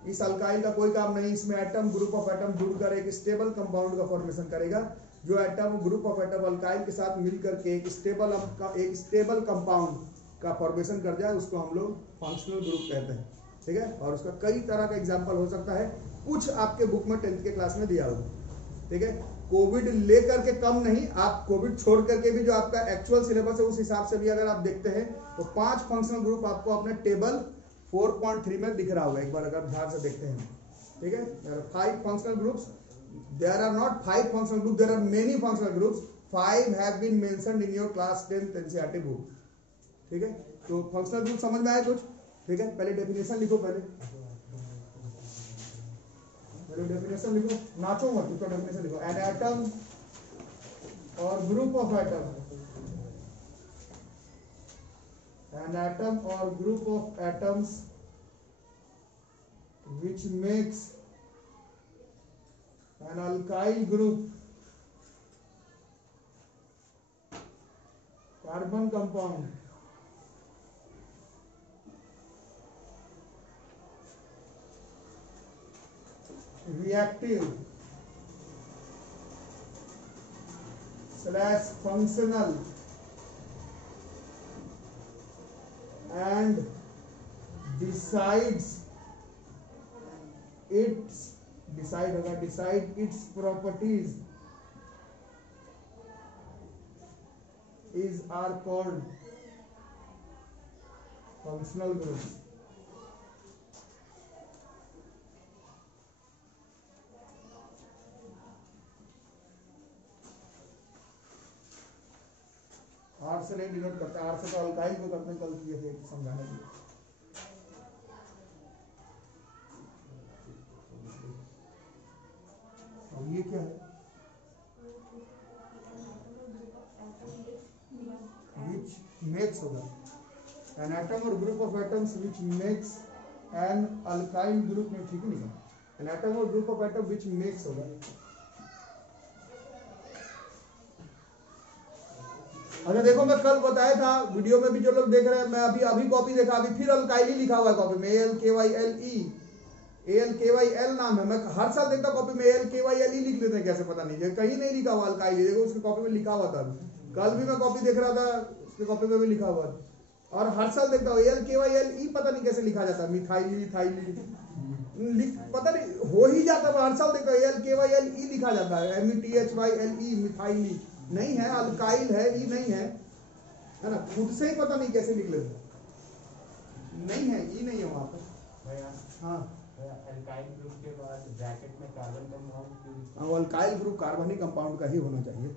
इस अल्काइल का कोई काम नहीं, इसमें एटम ग्रुप ऑफ एटम जुड़कर एक स्टेबल कंपाउंड का फॉर्मेशन करेगा, जो atom group of atom alkyl के साथ मिलकर के एक स्टेबल कंपाउंड का फॉर्मेशन कर जाए उसको हम लोग फंक्शनल ग्रुप कहते हैं, ठीक है। और उसका कई तरह का एग्जाम्पल हो सकता है, कुछ आपके बुक में 10th के क्लास में दिया होगा, ठीक है। कोविड लेकर के कम नहीं, आप कोविड छोड़ करके भी जो आपका एक्चुअल सिलेबस है उस हिसाब से भी अगर आप देखते हैं तो 5 फंक्शनल ग्रुप आपको अपने टेबल 4.3 में दिख रहा होगा, एक बार अगर ध्यान से देखते हैं, ठीक है। There are 5 functional groups, there are not 5 functional group, there are many functional groups, 5 have been mentioned in your class 10th NCERT book, ठीक है। तो फंक्शनल ग्रुप समझ में आया कुछ, ठीक है। पहले डेफिनेशन लिखो, पहले डेफिनेशन लिखो, नाचो मत, उसका डेफिनेशन लिखो, एन एटम और group of atom, an atom और group of atoms which makes an alkyl group, carbon compound, reactive / functional and decide its properties are called functional groups। R से नहीं डिनोट करते, आर से तो अल्काइल को करते हैं, कल किए थे समझाने के लिए। और ये क्या है, which makes होगा, an atom और group of atoms which makes an alkyl group में, ठीक नहीं है, an atom और group of atom which makes होगा। अच्छा देखो, मैं कल बताया था वीडियो में भी जो लोग देख रहे हैं, मैं अभी कॉपी देखा, अभी फिर अल्काइल लिखा हुआ है कॉपी में, ALKYLE नाम है, मैं हर साल देखता कॉपी में ALKYLE लिख लेते हैं, कैसे पता नहीं, कहीं नहीं लिखा हुआ अल्काइल, देखो उसकी कॉपी में लिखा हुआ था, कल भी मैं कॉपी देख रहा था, उसकी कॉपी में भी लिखा हुआ था, और हर साल देखता हूँ ALKYLE, पता नहीं कैसे लिखा जाता, मिथाइली पता नहीं हो ही जाता है, हर साल देखता हूँ ALKYLE लिखा जाता है, METHYLE मिथाइली नहीं है, अल्काइल है, ई नहीं है ना, खुद से ही पता नहीं कैसे लिख लेते, नहीं है, ई नहीं है वहां पर। हाँ अल्काइल ग्रुप के बाद ब्रैकेट में कार्बन कंपाउंड क्यों लिखा है? वो अल्काइल ग्रुप कार्बनिक कंपाउंड का ही होना चाहिए,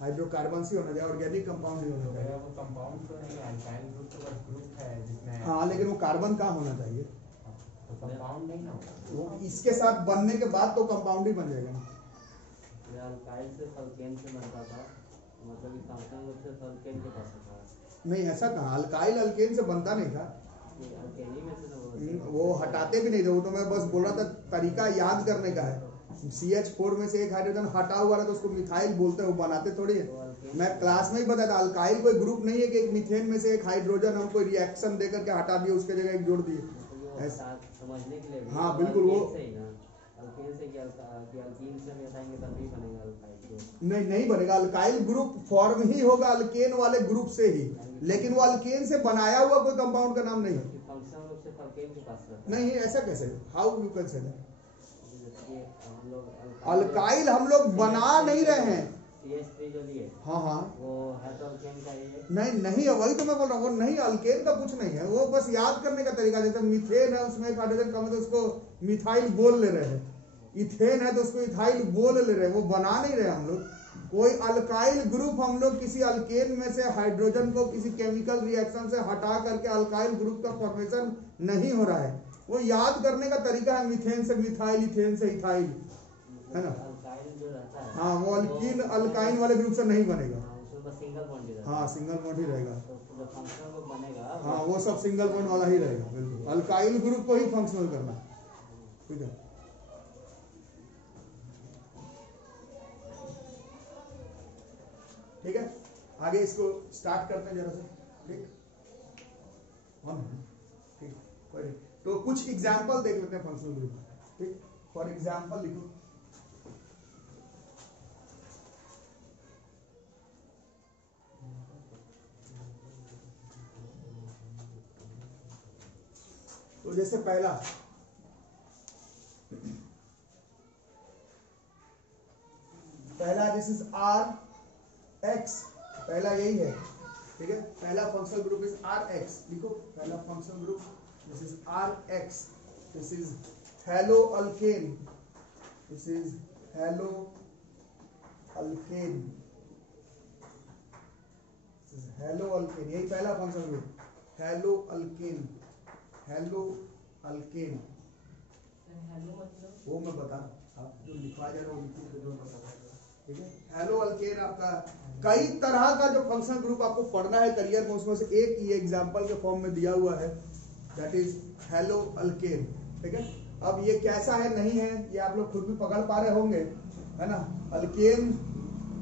हाइड्रोकार्बन ही होना चाहिए, ऑर्गेनिक कंपाउंड ही होना तो चाहिए। भैया वो कंपाउंड तो नहीं है, अल्काइल ग्रुप तो बस ग्रुप है जिसमें हाँ लेकिन वो कार्बन का होना चाहिए, तो कंपाउंड नहीं ना होगा। वो इसके साथ बनने के बाद तो कंपाउंड ही बन जाएगा ना। ये अल्काइल से सल्केन से बनता था, मतलब कि फंक्शनल रूप से सल्केन के पास था। नहीं ऐसा कहाँ, अल्काइल अल्केन से बनता नहीं था, ये अल्केनी में से तो वो हटाते भी नहीं थे, वो तो मैं बस बोल रहा था तरीका याद करने का है। CH4 में से एक हाइड्रोजन हटा हुआ है तो उसको मिथाइल बोलते हैं, वो बनाते थोड़ी है। मैं क्लास में ही बताया था अल्काइल कोई ग्रुप नहीं है कि एक मीथेन में से एक हाइड्रोजन हम कोई रिएक्शन देकर के हटा दिए उसके जगह एक जोड़ दिए। समझने के लिए भी हाँ बिल्कुल, वो से ही ना अल्केन से कि अल्कीन से मिलाएंगे तब भी बनेगा अल्काइल। नहीं बनेगा, अल्काइल ग्रुप फॉर्म ही होगा अल्केन वाले ग्रुप से ही, लेकिन वो अल्केन से बनाया हुआ कोई कंपाउंड का नाम नहीं है। फंक्शनल रूप से सल्केन के पास रहता है। नहीं ऐसा कैसे, हाउ यू कैन से, जैसे हम लोग अल्काइल हम लोग बना नहीं रहे हैं। CH3 जो लिए हाँ वो है तो अल्केन का ही है। नहीं है, वही तो मैं बोल रहा हूँ, वो नहीं अल्केन का कुछ नहीं है, वो बस याद करने का तरीका। जैसे मीथेन है उसमें एक हाइड्रोजन कम है तो उसको मिथाइल बोल ले रहे हैं, इथेन है तो उसको इथाइल बोल ले रहे हैं, वो बना नहीं रहे हम लोग। कोई अल्काइल ग्रुप हम लोग किसी अल्केन में से हाइड्रोजन को किसी केमिकल रिएक्शन से हटा करके अल्काइल ग्रुप का फॉर्मेशन नहीं हो रहा है, वो याद करने का तरीका है। मीथेन से मिथाइल, इथेन से इथाइल, है ना। अल्काइल जो रहता है हाँ वो अल्कीन अल्काइन वाले ग्रुप से नहीं बनेगा। उसमें बस सिंगल बॉन्ड ही रहता है। हाँ सिंगल बॉन्ड ही रहेगा। तो जो फंक्शनल ग्रुप बनेगा हाँ वो सब सिंगल बॉन्ड वाला ही रहेगा, बिल्कुल। अल्काइल ग्रुप को ही फंक्शनल करना है, ठीक है। ठीक है, आगे इसको स्टार्ट करते हैं जरा से, ठीक। ठीक, कोई नहीं। तो कुछ एग्जांपल देख लेते हैं फंक्शनल ग्रुप, ठीक। फॉर एग्जांपल लिखो, तो जैसे पहला दिस इज Rx, पहला यही है, ठीक है। पहला फंक्शनल ग्रुप इज Rx, लिखो पहला functional group this is Rx, this is hello alkane, this is hello alkane, hello alkane, यही पहला functional group, hello alkane, hello alkane. वो मैं बता, आप जो लिखवा जा रहा हूँ जो बता, ठीक है। हेलो अल्केन आपका कई तरह का जो फंक्शनल ग्रुप आपको पढ़ना है करियर में, उसमें से एक ये एग्जांपल के फॉर्म में दिया हुआ है, दैट इज हेलो अल्केन, ठीक है। अब ये कैसा है नहीं है ये आप लोग खुद भी पकड़ पा रहे होंगे, है ना। अल्केन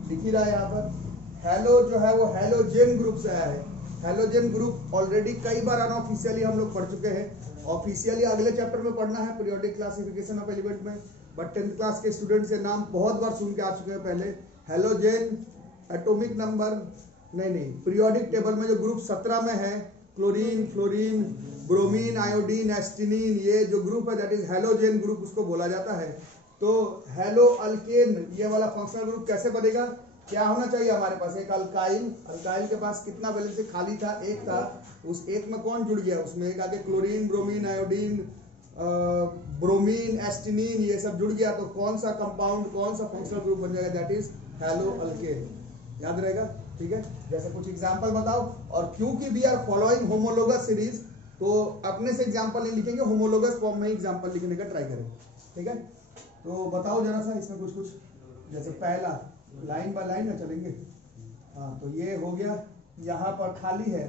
दिख ही रहा है यहाँ पर। हेलो जो है वो हेलोजेन ग्रुप से आया है। हेलोजेन ग्रुप ऑलरेडी कई बार अनऑफिशियली हम लोग पढ़ चुके हैं, ऑफिशियली अगले चैप्टर में पढ़ना है पीरियोडिक क्लासिफिकेशन ऑफ एलिमेंट में, बट 10th क्लास के स्टूडेंट से नाम बहुत बार सुन के आ चुके हैं पहले। हेलोजेन एटॉमिक नंबर नहीं पीरियोडिक टेबल में जो ग्रुप 17 में है, क्लोरीन, फ्लोरीन, ब्रोमीन, आयोडीन, एस्टिनीन, ये जो ग्रुप है दैट इज हेलोजेन ग्रुप उसको बोला जाता है। तो हेलो अल्केन ये वाला फंक्शनल ग्रुप कैसे बनेगा, क्या होना चाहिए हमारे पास, एक अल्काइल, अल्काइल के पास कितना वैलेंसी खाली था, एक था, उस एक में कौन जुड़ गया, उसमें एक आगे क्लोरीन, ब्रोमीन, आयोडीन, ब्रोमीन, एस्टिनीन, ये सब जुड़ गया, तो कौन सा कंपाउंड, कौन सा फंक्शनल ग्रुप बन जाएगा, दैट इज हेलो अल्केन। याद रहेगा, ठीक है। जैसे कुछ एग्जांपल बताओ, और क्योंकि we are following homologous series तो अपने से एग्जांपल नहीं लिखेंगे, होमोलोगस फॉर्म में एग्जांपल लिखने का ट्राई करेंगे, ठीक है। तो बताओ जरा सा इसमें कुछ जैसे पहला लाइन बाय लाइन में चलेंगे। हाँ तो ये हो गया, यहाँ पर खाली है,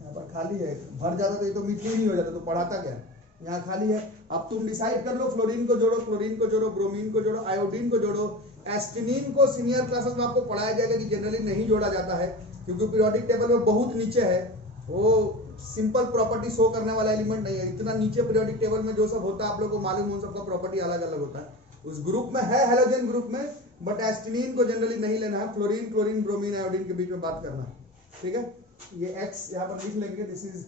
यहाँ पर खाली है, भर जाता तो ये तो मीठे ही नहीं हो जाता, तो पढ़ाता क्या, यहाँ खाली है। अब तुम डिसाइड कर लो, फ्लोरीन को जोड़ो, क्लोरीन को जोड़ो, ब्रोमीन को जोड़ो, आयोडीन को जोड़ो। एस्टिनीन को सीनियर क्लासेस में आपको पढ़ाया जाएगा कि जनरली नहीं जोड़ा जाता है क्योंकि पीरियोडिक टेबल में बहुत नीचे है, वो सिंपल प्रॉपर्टी शो करने वाला एलिमेंट नहीं है। इतना नीचे पीरियोडिक टेबल में जो सब होता है आप लोग को मालूम, उन सबका प्रॉपर्टी अलग अलग होता है। उस ग्रुप में है हेलोजन ग्रुप में, बट एस्टिनीन को जनरली नहीं लेना है, फ्लोरीन, क्लोरीन, ब्रोमीन, आयोडीन के बीच में बात करना है, ठीक है। ये एक्स यहाँ पर लिख लेंगे, दिस इज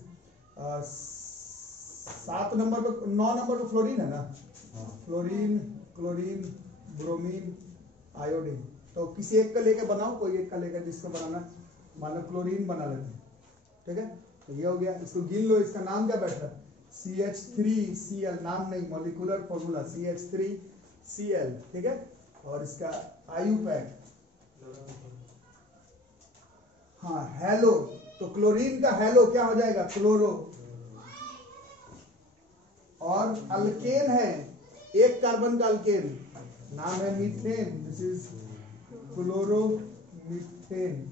7 नंबर पे, 9 नंबर पे फ्लोरीन है ना, फ्लोरीन, क्लोरीन, ब्रोमीन, आयोडीन। तो किसी एक का लेके बनाओ, कोई एक का लेकर जिसको बनाना, मान लो क्लोरीन बना लेते हैं, ठीक है। तो ये हो गया, इसको गिन लो, इसका नाम क्या बैठ रहा है, CH3Cl, नाम नहीं, मॉलिक्यूलर फॉर्मूला CH3Cl, ठीक है। और इसका IUPAC, हाँ हेलो, तो क्लोरीन का हेलो क्या हो जाएगा, क्लोरो। और अल्केन है, एक कार्बन का अल्केन, नाम है मीथेन, दिस इज क्लोरोमीथेन,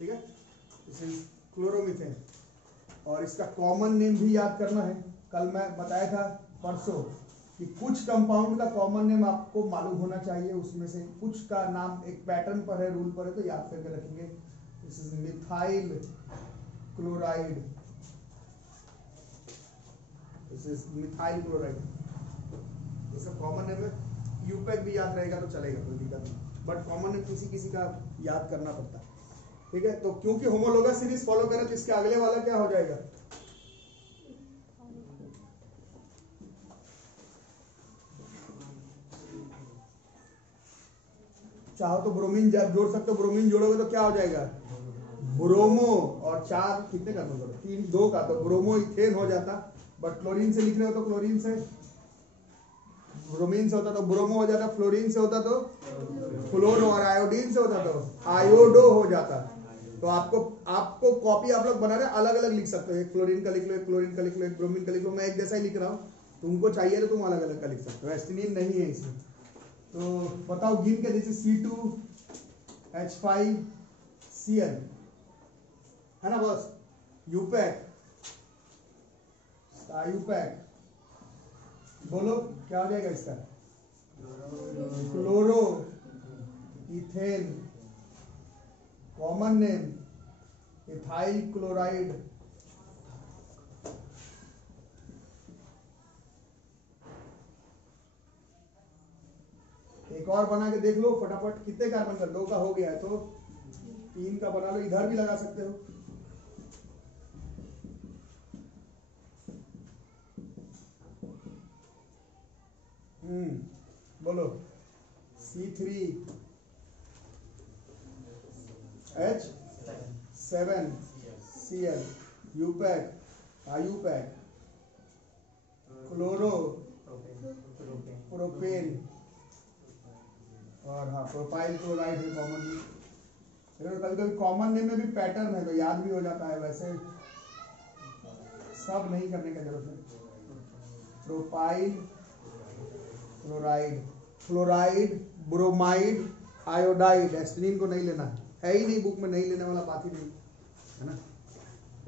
ठीक है, दिस इज क्लोरोमीथेन। और इसका कॉमन नेम भी याद करना है। कल मैं बताया था परसों कि कुछ कंपाउंड का कॉमन नेम आपको मालूम होना चाहिए, उसमें से कुछ का नाम एक पैटर्न पर है, रूल पर है, तो याद करके रखेंगे। This is methyl chloride, this is methyl chloride, इसका कॉमन नेम है। यूपैक भी याद रहेगा तो चलेगा, कोई दिक्कत नहीं, बट कॉमन नेम किसी किसी का याद करना पड़ता है, ठीक है। तो क्योंकि होमोलोगस सीरीज फॉलो करें तो इसके अगले वाला क्या हो जाएगा, चाहो तो ब्रोमीन जोड़ सकते हो, ब्रोमीन जोड़ोगे तो क्या हो जाएगा, ब्रोमो, और चार कितने का, तीन, दो का, तो ब्रोमो इथेन हो जाता। बट क्लोरीन से लिख रहे हो तो क्लोरीन से, ब्रोमीन से होता तो ब्रोमो हो जाता, फ्लोरीन से होता तो फ्लोरो, और आयोडीन से होता तो आयोडो हो जाता। तो आपको कॉपी आप लोग बना रहे अलग अलग लिख सकते हो, एक फ्लोरीन का लिख लो, एक क्लोरीन का लिख लो, एक ब्रोमीन का लिख लो, मैं एक जैसा ही लिख रहा हूँ, तुमको चाहिए तो तुम अलग अलग का लिख सकते हो, एस्टिनिन नहीं है इसमें। तो बताओ गिन के, जैसे C2H5Cl है ना बस, यूपैक, आयूपैक, बोलो क्या हो जाएगा इसका, chloro ethane, common name ethyl chloride, एक और बना के देख लो फटाफट, कितने कार्बन का, दो का हो गया है तो तीन का बना लो, इधर भी लगा सकते हो। बोलो C3H7Cl, यूपैक, आयूपैक, क्लोरो प्रोपेन, और हाँ प्रोपाइल क्लोराइड है कॉमन नेम। कभी कभी कॉमन नेम में भी पैटर्न है तो याद भी हो जाता है, वैसे सब नहीं करने का जरूरत है। Propyl chloride, fluoride, bromide, iodide, astatine को नहीं लेना है ही नहीं, बुक में नहीं लेने वाला बात ही नहीं है ना।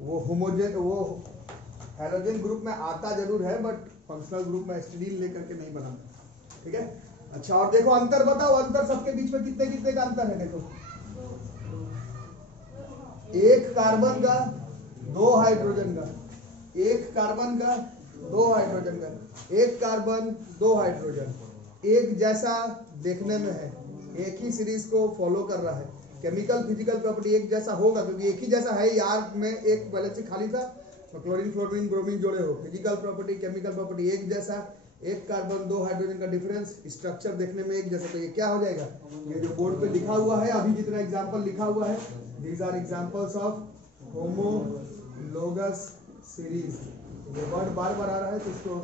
वो होमोजेन, वो हेलोजन ग्रुप में आता जरूर है, बट फंक्शनल ग्रुप में एस्टिनिन लेकर के नहीं बनाता, ठीक है। अच्छा, और देखो अंतर बताओ, अंतर सबके बीच में कितने कितने का अंतर है, देखो एक कार्बन का, दो हाइड्रोजन का, एक कार्बन का, दो हाइड्रोजन का, एक कार्बन, दो हाइड्रोजन, एक जैसा देखने में है, एक ही सीरीज को फॉलो कर रहा है, केमिकल फिजिकल प्रॉपर्टी एक जैसा होगा क्योंकि एक ही जैसा है, यार में एक पहले से खाली था तो क्लोरीन फ्लोरीन ब्रोमीन जोड़े हो, फिजिकल प्रॉपर्टी केमिकल प्रॉपर्टी एक जैसा, एक कार्बन दो हाइड्रोजन का डिफरेंस, स्ट्रक्चर देखने में एक जैसा, तो ये क्या हो जाएगा, ये जो बोर्ड पे लिखा हुआ है अभी जितना एग्जांपल लिखा हुआ है, these are examples of homologous series. ये वर्ड बार बार आ रहा है तो इसको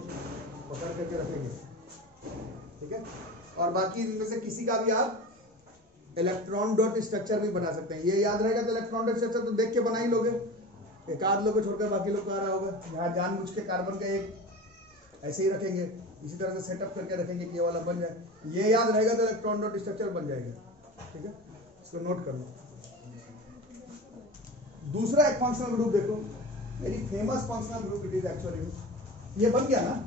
पकड़ करके रखेंगे, ठीक है। और बाकी इनमें से किसी का भी आप इलेक्ट्रॉन डॉट स्ट्रक्चर भी बना सकते हैं, ये याद रहेगा तो इलेक्ट्रॉन डॉट स्ट्रक्चर तो देख के बना ही लोगे, एक आध लोग को छोड़कर बाकी लोग को आ रहा होगा। यहाँ जानबूझ के कार्बन का एक ऐसे ही रखेंगे, इसी तरह से सेटअप करके रखेंगे कि ये वाला बन जाए, ये याद रहेगा तो इलेक्ट्रॉन डॉट स्ट्रक्चर बन जाएगा, ठीक है, इसको नोट कर लो। दूसरा एक फंक्शनल ग्रुप देखो, very famous functional group it is actually, ये बन गया ना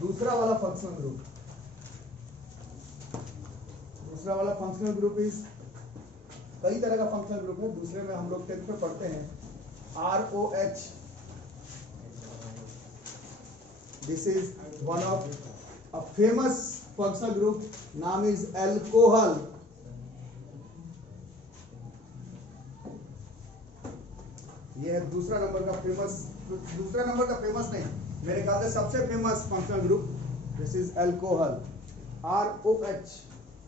दूसरा वाला फंक्शनल ग्रुप, दूसरा वाला फंक्शनल ग्रुप इज, कई तरह का फंक्शनल ग्रुप है, दूसरे में हम लोग 10th में पढ़ते हैं ROH, this is one of a famous functional group, नाम इज अल्कोहल, ये है दूसरा नंबर का फेमस, दूसरा नंबर का फेमस नहीं, मेरे ख्याल से सबसे famous functional group, this is alcohol, ROH,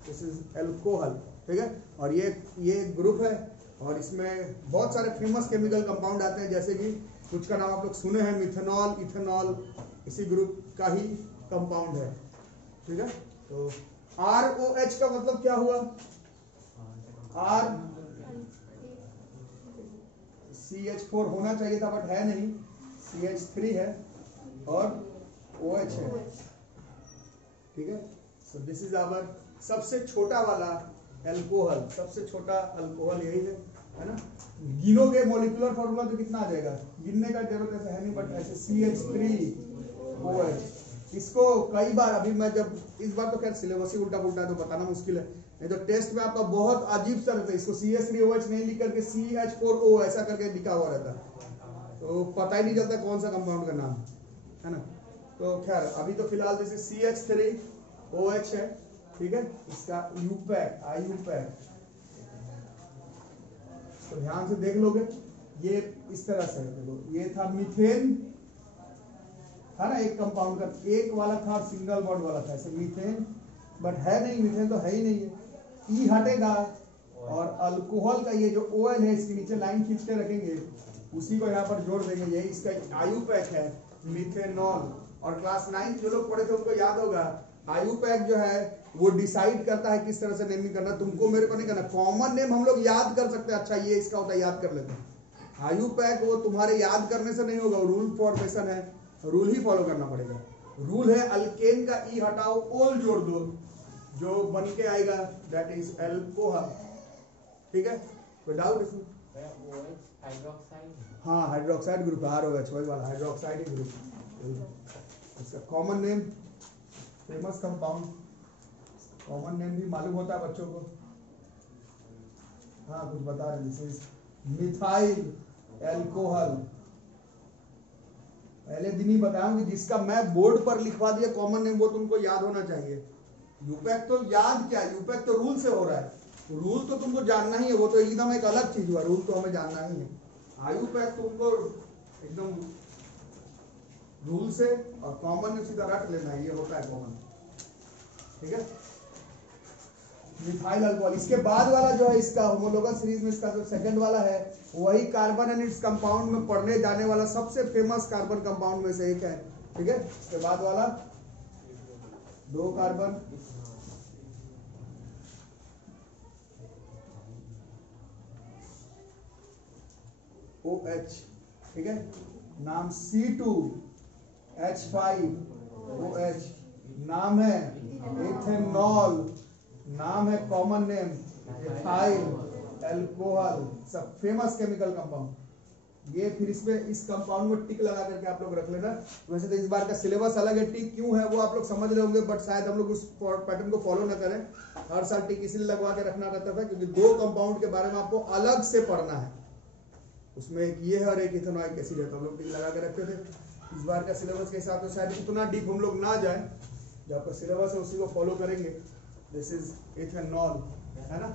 this is alcohol, ठीक है। और ये ग्रुप है और इसमें बहुत सारे फेमस केमिकल कंपाउंड आते हैं, जैसे कि कुछ का नाम आप लोग सुने हैं, मिथेनॉल, इथेनॉल, इसी ग्रुप का ही कंपाउंड है, ठीक है। तो ROH का मतलब क्या हुआ? R CH4 होना चाहिए था बट है नहीं, CH3 है और OH है, ठीक है। सो दिस इज आवर सबसे छोटा वाला एल्कोहल, सबसे छोटा अल्कोहल यही है ना। गिनोगे मॉलिक्यूलर फॉर्मूला तो कितना आ जाएगा, गिनने का जरूरत ऐसा है नहीं, बट ऐसे CH3OH। इसको कई बार, अभी मैं जब इस बार तो खैर सिलेबस ही उल्टा पुल्टा है तो बताना मुश्किल है, नहीं तो टेस्ट में आपका बहुत अजीब सा रहता है, इसको CH3OH नहीं लिख करके CH4O ऐसा करके लिखा हुआ रहता है, तो पता ही नहीं चलता कौन सा कंपाउंड का नाम है ना। तो खैर अभी तो फिलहाल जैसे CH3OH है, ठीक है। इसका यूपैक, IUPAC, तो ध्यान से देख लोगे, ये इस तरह से देखो, ये था मीथेन, है ना, एक कंपाउंड का एक वाला था, सिंगल बॉन्ड वाला था, ऐसे मीथेन, बट है नहीं, मीथेन तो है ही नहीं है, ई हटेगा और अल्कोहल का ये जो OL है इसके नीचे लाइन खींच के रखेंगे, उसी को यहाँ पर जोड़ देंगे, यही इसका IUPAC है, मीथेनॉल। और क्लास 9 जो लोग पढ़े थे उनको याद होगा, IUPAC जो है वो डिसाइड करता है किस तरह से नेमिंग करना, तुमको मेरे को नहीं करना, कॉमन नेम हम लोग याद कर सकते हैं, अच्छा ये इसका होता है, याद कर लेते हैं। IUPAC वो तुम्हारे याद करने से नहीं होगा, रूल फॉर्मेशन है, रूल ही फॉलो करना पड़ेगा। रूल है अल्केन का ई हटाओ, ओल जोड़ दो, जो बन के आएगा दैट इज एल्कोहल, ठीक है। कोई डाउट इसमें? हाँ, हाइड्रोक्साइड ग्रुप, ROH वही वाला हाइड्रोक्साइड ग्रुप, इसका common name, famous compound, common name भी मालूम होता है बच्चों को। हाँ कुछ बता रहे, दिस इज मिथाइल एल्कोहल। पहले दिन ही बताऊं कि जिसका मैं बोर्ड पर लिखवा दिया कॉमन नेम, वो तुमको याद होना चाहिए। यूपैक तो याद क्या, यूपैक तो रूल से हो रहा है, रूल तो तुमको जानना ही है, वो तो एकदम एक अलग चीज हुआ, रूल तो हमें जानना ही है। IUPAC तुमको एकदम रूल से और कॉमन में सीधा रट लेना है, ये होता है कॉमन, ठीक है। मिथाइल अल्कोहल, इसके बाद वाला जो है इसका होमोलोगस सीरीज में इसका जो सेकंड वाला है, वही कार्बन एंड इट्स कंपाउंड में पढ़ने जाने वाला सबसे फेमस कार्बन कंपाउंड में से एक है, ठीक है। इसके बाद वाला 2 कार्बन, OH, ठीक है, नाम C2H5OH, नाम है इथेनॉल, नाम है कॉमन नेम इथाइल एल्कोहल, सब फेमस केमिकल कंपाउंड। ये फिर इसमें इस कंपाउंड में टिक लगा करके आप लोग रख लेना। वैसे तो इस बार का सिलेबस अलग है, टिक क्यों है वो आप लोग समझ रहे होंगे, बट शायद हम लोग उस पैटर्न को फॉलो न करें। हर साल टिक इसलिए लगवा के रखना रहता था क्योंकि 2 कंपाउंड के बारे में आपको अलग से पढ़ना है, उसमें एक ये है और एक इथेनॉइक एसिड है, तो हम लोग टिक लगा के रखते थे। इस बार का सिलेबस के हिसाब से शायद उतना डीप हम लोग ना जाए, जो आपका सिलेबस है उसी को फॉलो करेंगे। दिस इज इथेनॉल, है ना।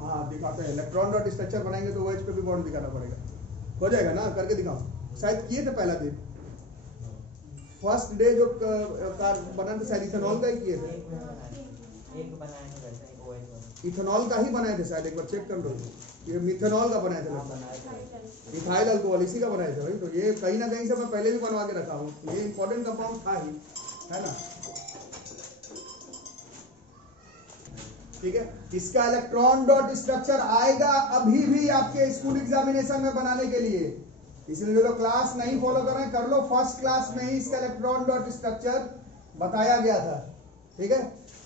हाँ दिखाते हैं, इलेक्ट्रॉन डॉट स्ट्रक्चर बनाएंगे तो OH पे भी बॉन्ड दिखाना पड़ेगा, हो जाएगा ना, करके दिखाओ। शायद किए थे पहला दिन, फर्स्ट डे जो बना था शायद इथेनॉल का ही किए थे, इथेनॉल का ही बनाए थे शायद, एक बार चेक कर लो। ये मिथेनॉल का बनाए थे, इथाइल अल्कोहल इसी का बनाए थे भाई, तो ये कहीं ना कहीं से मैं पहले भी बनवा के रखा हूँ, ये इंपॉर्टेंट कंपाउंड था ही, है ना, ठीक है। इसका इलेक्ट्रॉन डॉट स्ट्रक्चर आएगा अभी भी आपके स्कूल एग्जामिनेशन में बनाने के लिए, इसलिए जो लोग क्लास नहीं फॉलो कर रहे हैं कर लो, फर्स्ट क्लास में ही इसका इलेक्ट्रॉन डॉट स्ट्रक्चर बताया गया था, ठीक है।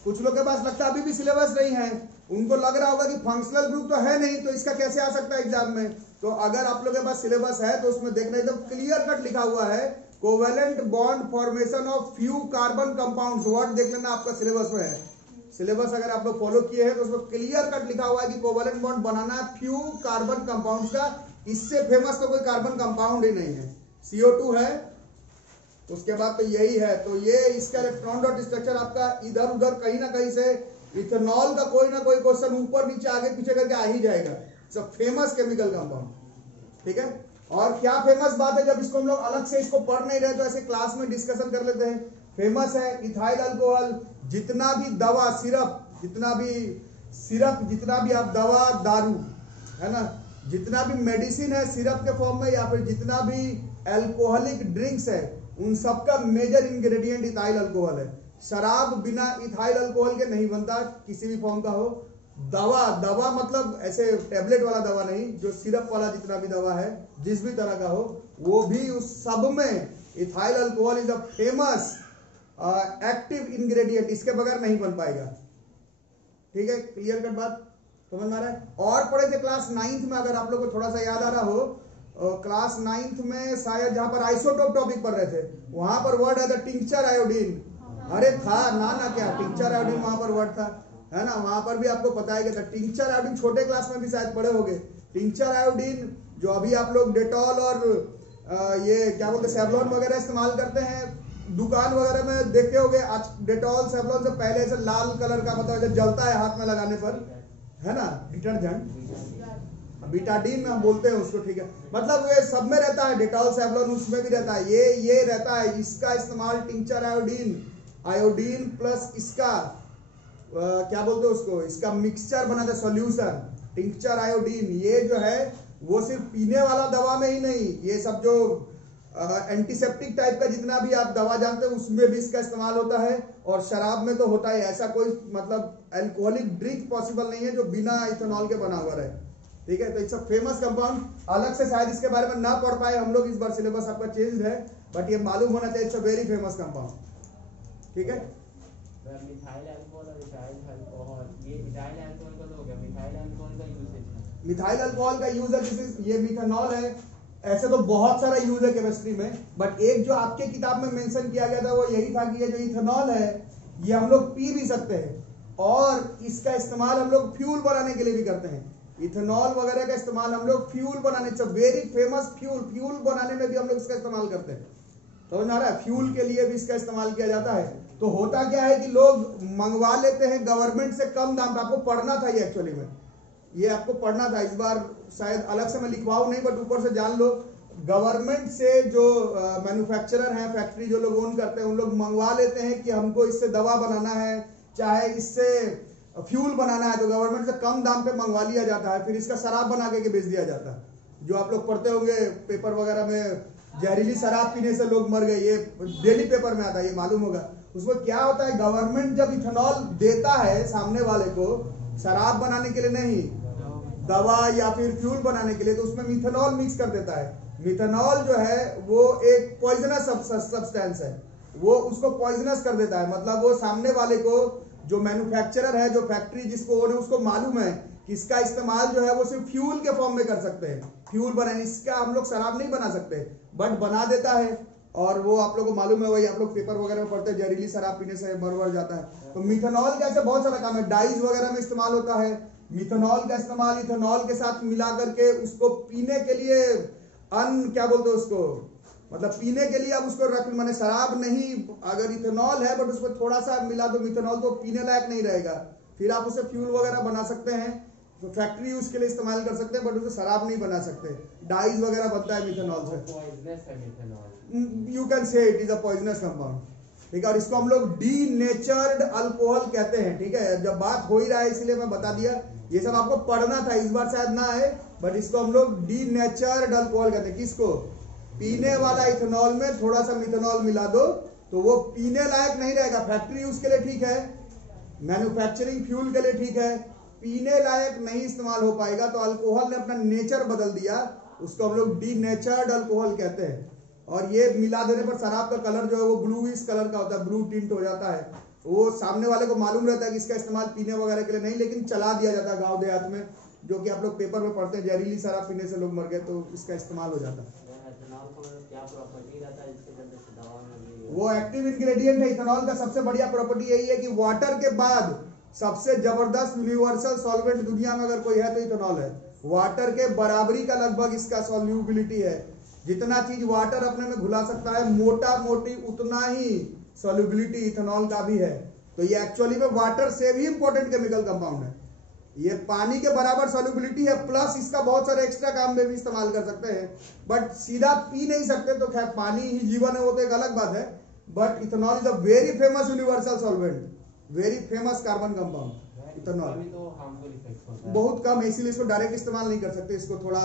कुछ लोग के पास लगता है अभी भी सिलेबस नहीं है, उनको लग रहा होगा कि फंक्शनल ग्रुप तो है नहीं, तो इसका कैसे आ सकता है एग्जाम में। तो अगर आप लोग के पास सिलेबस है तो उसमें देखना एकदम क्लियर कट लिखा हुआ है, covalent bond formation of few carbon compounds, word देख लेना आपका सिलेबस में है। सिलेबस अगर आप लोग फॉलो किए हैं तो उसमें क्लियर कट लिखा हुआ है कि कोवेलेंट बॉन्ड बनाना है फ्यू कार्बन कंपाउंड्स का, इससे फेमस तो कोई कार्बन कंपाउंड ही नहीं है। CO2 है, उसके बाद तो यही है, तो ये इसका इलेक्ट्रॉन डॉट स्ट्रक्चर आपका इधर उधर कहीं ना कहीं से इथेनॉल का कोई ना कोई क्वेश्चन ऊपर नीचे आगे पीछे करके आ ही जाएगा, सब फेमस केमिकल कंपाउंड, ठीक है। और क्या फेमस बात है, जब इसको हम लोग अलग से इसको पढ़ नहीं रहे तो ऐसे क्लास में डिस्कशन कर लेते हैं, फेमस है इथाइल अल्कोहल। जितना भी दवा सिरप, जितना भी आप दवा दारू है ना, जितना भी मेडिसिन है सिरप के फॉर्म में या फिर जितना भी अल्कोहलिक ड्रिंक्स है, उन सबका मेजर इंग्रेडिएंट इथाइल अल्कोहल है। शराब बिना इथाइल अल्कोहल के नहीं बनता, किसी भी फॉर्म का हो। दवा मतलब ऐसे टैबलेट वाला दवा नहीं, जो सिरप वाला जितना भी दवा है जिस भी तरह का हो, वो भी उस सब में ethyl alcohol is a famous active ingredient, इसके बगैर नहीं बन पाएगा। ठीक है, क्लियर कट बात समझ में आ रहा है। और पढ़े थे क्लास 9th में, अगर आप लोग को थोड़ा सा याद आ रहा हो, क्लास 9th में शायद जहां पर आइसोटोप टॉपिक पढ़ रहे थे, वहां पर वर्ड है द टिंक्चर आयोडीन। अरे था ना क्या टिंक्चर आयोडीन वहां पर वर्ड था, है ना। वहां पर भी आपको पता है कि टिंक्चर आयोडीन छोटे क्लास में भी शायद पढ़े होंगे। टिंक्चर आयोडीन जो अभी आप लोग डेटॉल और ये क्या बोलते हैं सेवलॉन वगैरह इस्तेमाल करते हैं, दुकान वगैरह में देखे होंगे। आज डेटॉल सेवलॉन से पहले ऐसे लाल कलर का मतलब जलता है हाथ में लगाने पर, है ना, डिटर्जेंट बीटाडीन में हम बोलते हैं उसको। ठीक है, मतलब ये सब में रहता है, डेटॉल सेवलॉन उसमें भी रहता है, ये रहता है। इसका इस्तेमाल टिंक्चर आयोडीन प्लस इसका क्या बोलते हैं उसको, इसका मिक्सचर बनाते सॉल्यूशन टिंक्चर आयोडीन। ये जो है वो सिर्फ पीने वाला दवा में ही नहीं, ये सब जो एंटीसेप्टिक टाइप का जितना भी आप दवा जानते हैं उसमें भी इसका इस्तेमाल होता है, और शराब में तो होता है। ऐसा कोई मतलब अल्कोहलिक ड्रिंक पॉसिबल नहीं है जो बिना इथेनॉल के बना हुआ रहे। ठीक है, तो इट्स अ फेमस कंपाउंड। अलग से शायद इसके बारे में ना पढ़ पाए हम लोग, इस बार सिलेबस आपका चेंज है, बट ये मालूम होना चाहिए, it's a very famous compound. ठीक है, मिथाइल अल्कोहल और इथाइल अल्कोहल, ये इथाइल अल्कोहल का तो हो गया। मिथाइल अल्कोहल का यूसेज है, मिथाइल अल्कोहल का यूज है, ये मिथेनॉल है। ऐसे तो बहुत सारा यूज है केमिस्ट्री में, बट एक जो आपके किताब में मेंशन किया गया था वो यही था कि ये जो इथेनॉल है ये हम लोग पी भी सकते हैं, और इसका इस्तेमाल हम लोग फ्यूल बनाने के लिए भी करते हैं। इथेनॉल वगैरह का इस्तेमाल हम लोग फ्यूल बनाने, it's a very famous fuel बनाने में भी हम लोग इसका इस्तेमाल करते हैं। समझ आ रहा है, फ्यूल के लिए भी इसका इस्तेमाल किया जाता है। तो होता क्या है कि लोग मंगवा लेते हैं गवर्नमेंट से कम दाम पे। आपको पढ़ना था ये, एक्चुअली में ये आपको पढ़ना था, इस बार शायद अलग से मैं लिखवाऊं नहीं, बट ऊपर से जान लो। गवर्नमेंट से जो मैन्युफैक्चरर हैं, फैक्ट्री जो लोग ओन करते हैं, उन लोग मंगवा लेते हैं कि हमको इससे दवा बनाना है, चाहे इससे फ्यूल बनाना है, तो गवर्नमेंट से कम दाम पे मंगवा लिया जाता है, फिर इसका शराब बना के बेच दिया जाता है। जो आप लोग पढ़ते होंगे पेपर वगैरह में, जहरीली शराब पीने से लोग मर गए, ये डेली पेपर में आता है, ये मालूम होगा। उसमें क्या होता है, गवर्नमेंट जब इथेनॉल देता है सामने वाले को शराब बनाने के लिए नहीं, दवा या फिर फ्यूल बनाने के लिए, तो उसमें मिथेनॉल मिक्स कर देता है। मिथेनॉल जो है वो एक पॉइजनस सब्सटेंस है, वो उसको पॉइजनस कर देता है। मतलब वो सामने वाले को, जो मैन्युफैक्चरर है, जो फैक्ट्री जिसको ओन है, उसको मालूम है कि इसका इस्तेमाल जो है वो सिर्फ फ्यूल के फॉर्म में कर सकते हैं, फ्यूल बनाने, इसका हम लोग शराब नहीं बना सकते, बट बना देता है। और वो आप लोग को मालूम है, वही आप लोग पेपर वगैरह में पढ़ते हैं, जहरीली शराब पीने से मर जाता है। तो मिथेनॉल का ऐसे बहुत सारा काम है, डाइज वगैरह में इस्तेमाल होता है। मिथेनॉल का इस्तेमाल इथेनॉल के साथ मिला करके उसको पीने के लिए क्या बोलते हैं उसको, मतलब पीने के लिए अब उसको रख, माने शराब नहीं, अगर इथेनॉल है बट उसमें थोड़ा सा मिला दो मिथेनॉल, तो पीने लायक नहीं रहेगा, फिर आप उसे फ्यूल वगैरह बना सकते हैं, तो फैक्ट्री यूज के लिए इस्तेमाल कर सकते हैं, बट उसे शराब नहीं बना सकते। डाइज वगैरह बनता है मिथेनॉल से, पॉइजनस है methanol, you can say it is a poisonous compound. ठीक है, और इसको हम लोग डीनेचर्ड अल्कोहल कहते हैं। ठीक है, जब बात हो ही रहा है इसलिए मैं बता दिया, ये सब आपको पढ़ना था, इस बार शायद ना आए, बट इसको हम लोग डीनेचर्ड अल्कोहल कहते हैं। किसको? पीने वाला इथेनॉल में थोड़ा सा मिथेनॉल मिला दो तो वो पीने लायक नहीं रहेगा। फैक्ट्री यूज के लिए ठीक है, मैन्युफैक्चरिंग फ्यूल के लिए ठीक है, पीने लायक नहीं इस्तेमाल हो पाएगा। तो अल्कोहल ने अपना नेचर बदल दिया, उसको हम लोग डीनेचर्ड अल्कोहल कहते हैं। और ये मिला देने पर शराब का कलर जो है वो ब्लूइश कलर का होता है, ब्लू टिंट हो जाता है। वो सामने वाले को मालूम रहता है कि इसका इस्तेमाल पीने वगैरह के लिए नहीं, लेकिन चला दिया जाता है गांव देहात में, जो कि आप लोग पेपर में पढ़ते हैं, जहरीली शराब पीने से लोग मर गए, तो इसका इस्तेमाल हो जाता है। क्या प्रॉपर्टी रहता है इसके अंदर से दवा में? वो एक्टिव इंग्रेडिएंट है। इथेनॉल का सबसे बढ़िया प्रॉपर्टी यही है कि वाटर के बाद सबसे जबरदस्त यूनिवर्सल सॉल्वेंट दुनिया में अगर कोई है तो इथेनॉल है। वाटर के बराबरी का लगभग इसका सॉल्यूबिलिटी है। जितना चीज वाटर अपने में घुला सकता है, मोटा मोटी उतना ही सॉल्युबिलिटी इथेनॉल का भी है। तो ये एक्चुअली में वाटर से भी इंपॉर्टेंट केमिकल कंपाउंड है। ये पानी के बराबर सॉल्युबिलिटी है, प्लस इसका बहुत सारे एक्स्ट्रा काम में भी इस्तेमाल कर सकते हैं, बट सीधा पी नहीं सकते। तो खैर पानी ही जीवन है, वो तो एक अलग बात है, but ethanol is a very famous universal solvent, very famous carbon compound ethanol. तो हार्मफुल इफेक्ट्स होता है बहुत कम है, इसीलिए इसको डायरेक्ट इस्तेमाल नहीं कर सकते, इसको थोड़ा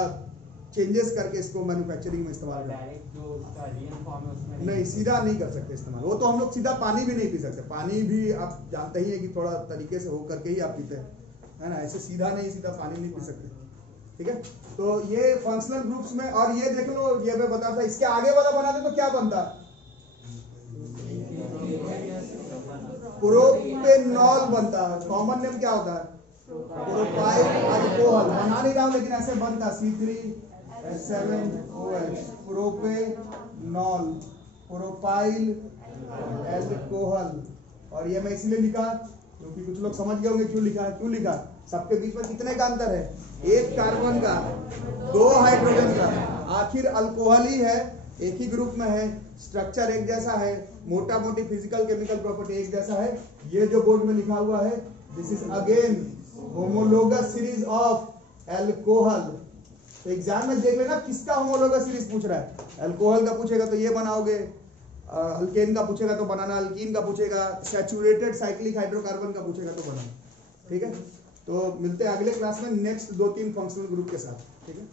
चेंजेस करके इसको मैन्युफैक्चरिंग में इस्तेमाल करते हैं। डायरेक्ट जो उसका रियल फॉर्म है उसमें नहीं, सीधा नहीं कर सकते इस्तेमाल। वो तो हम लोग सीधा पानी भी नहीं पी सकते, पानी भी आप जानते ही है कि थोड़ा तरीके से हो करके ही आप पीते हैं, है ना, ऐसे सीधा नहीं, सीधा पानी नहीं पी सकते, ठीक है। तो ये फंक्शनल ग्रुप्स में, और ये देख लो, ये मैं बता था, इसके आगे वाला बनाते तो क्या बनता, प्रोपेनॉल बनता। कॉमन नेम क्या होता है, प्रोपाइल अल्कोहल। बना नहीं रहा हूं लेकिन ऐसे बनता, C3H7OH, प्रोपेनॉल, प्रोपाइल अल्कोहल। और ये मैं इसलिए लिखा क्योंकि कुछ लोग समझ गए होंगे क्यों लिखा, क्यों लिखा। सबके बीच में कितने का अंतर है, एक कार्बन का, दो हाइड्रोजन का, आखिर अल्कोहल ही है, एक ही ग्रुप में है, स्ट्रक्चर एक जैसा है, मोटा मोटी फिजिकल केमिकल प्रॉपर्टी एक जैसा है। ये जो बोर्ड में लिखा हुआ है, this is again homologous series of alcohol. तो एग्जाम में देख लेना किसका होमोलोगस सीरीज पूछ रहा है। अल्कोहल का पूछेगा तो ये बनाओगे, अल्केन का पूछेगा तो बनाना, अल्कीन का पूछेगा, सैचुरेटेड साइक्लिक हाइड्रोकार्बन का पूछेगा तो बनाना, ठीक है। तो मिलते हैं अगले क्लास में नेक्स्ट 2-3 फंक्शनल ग्रुप के साथ, ठीक है।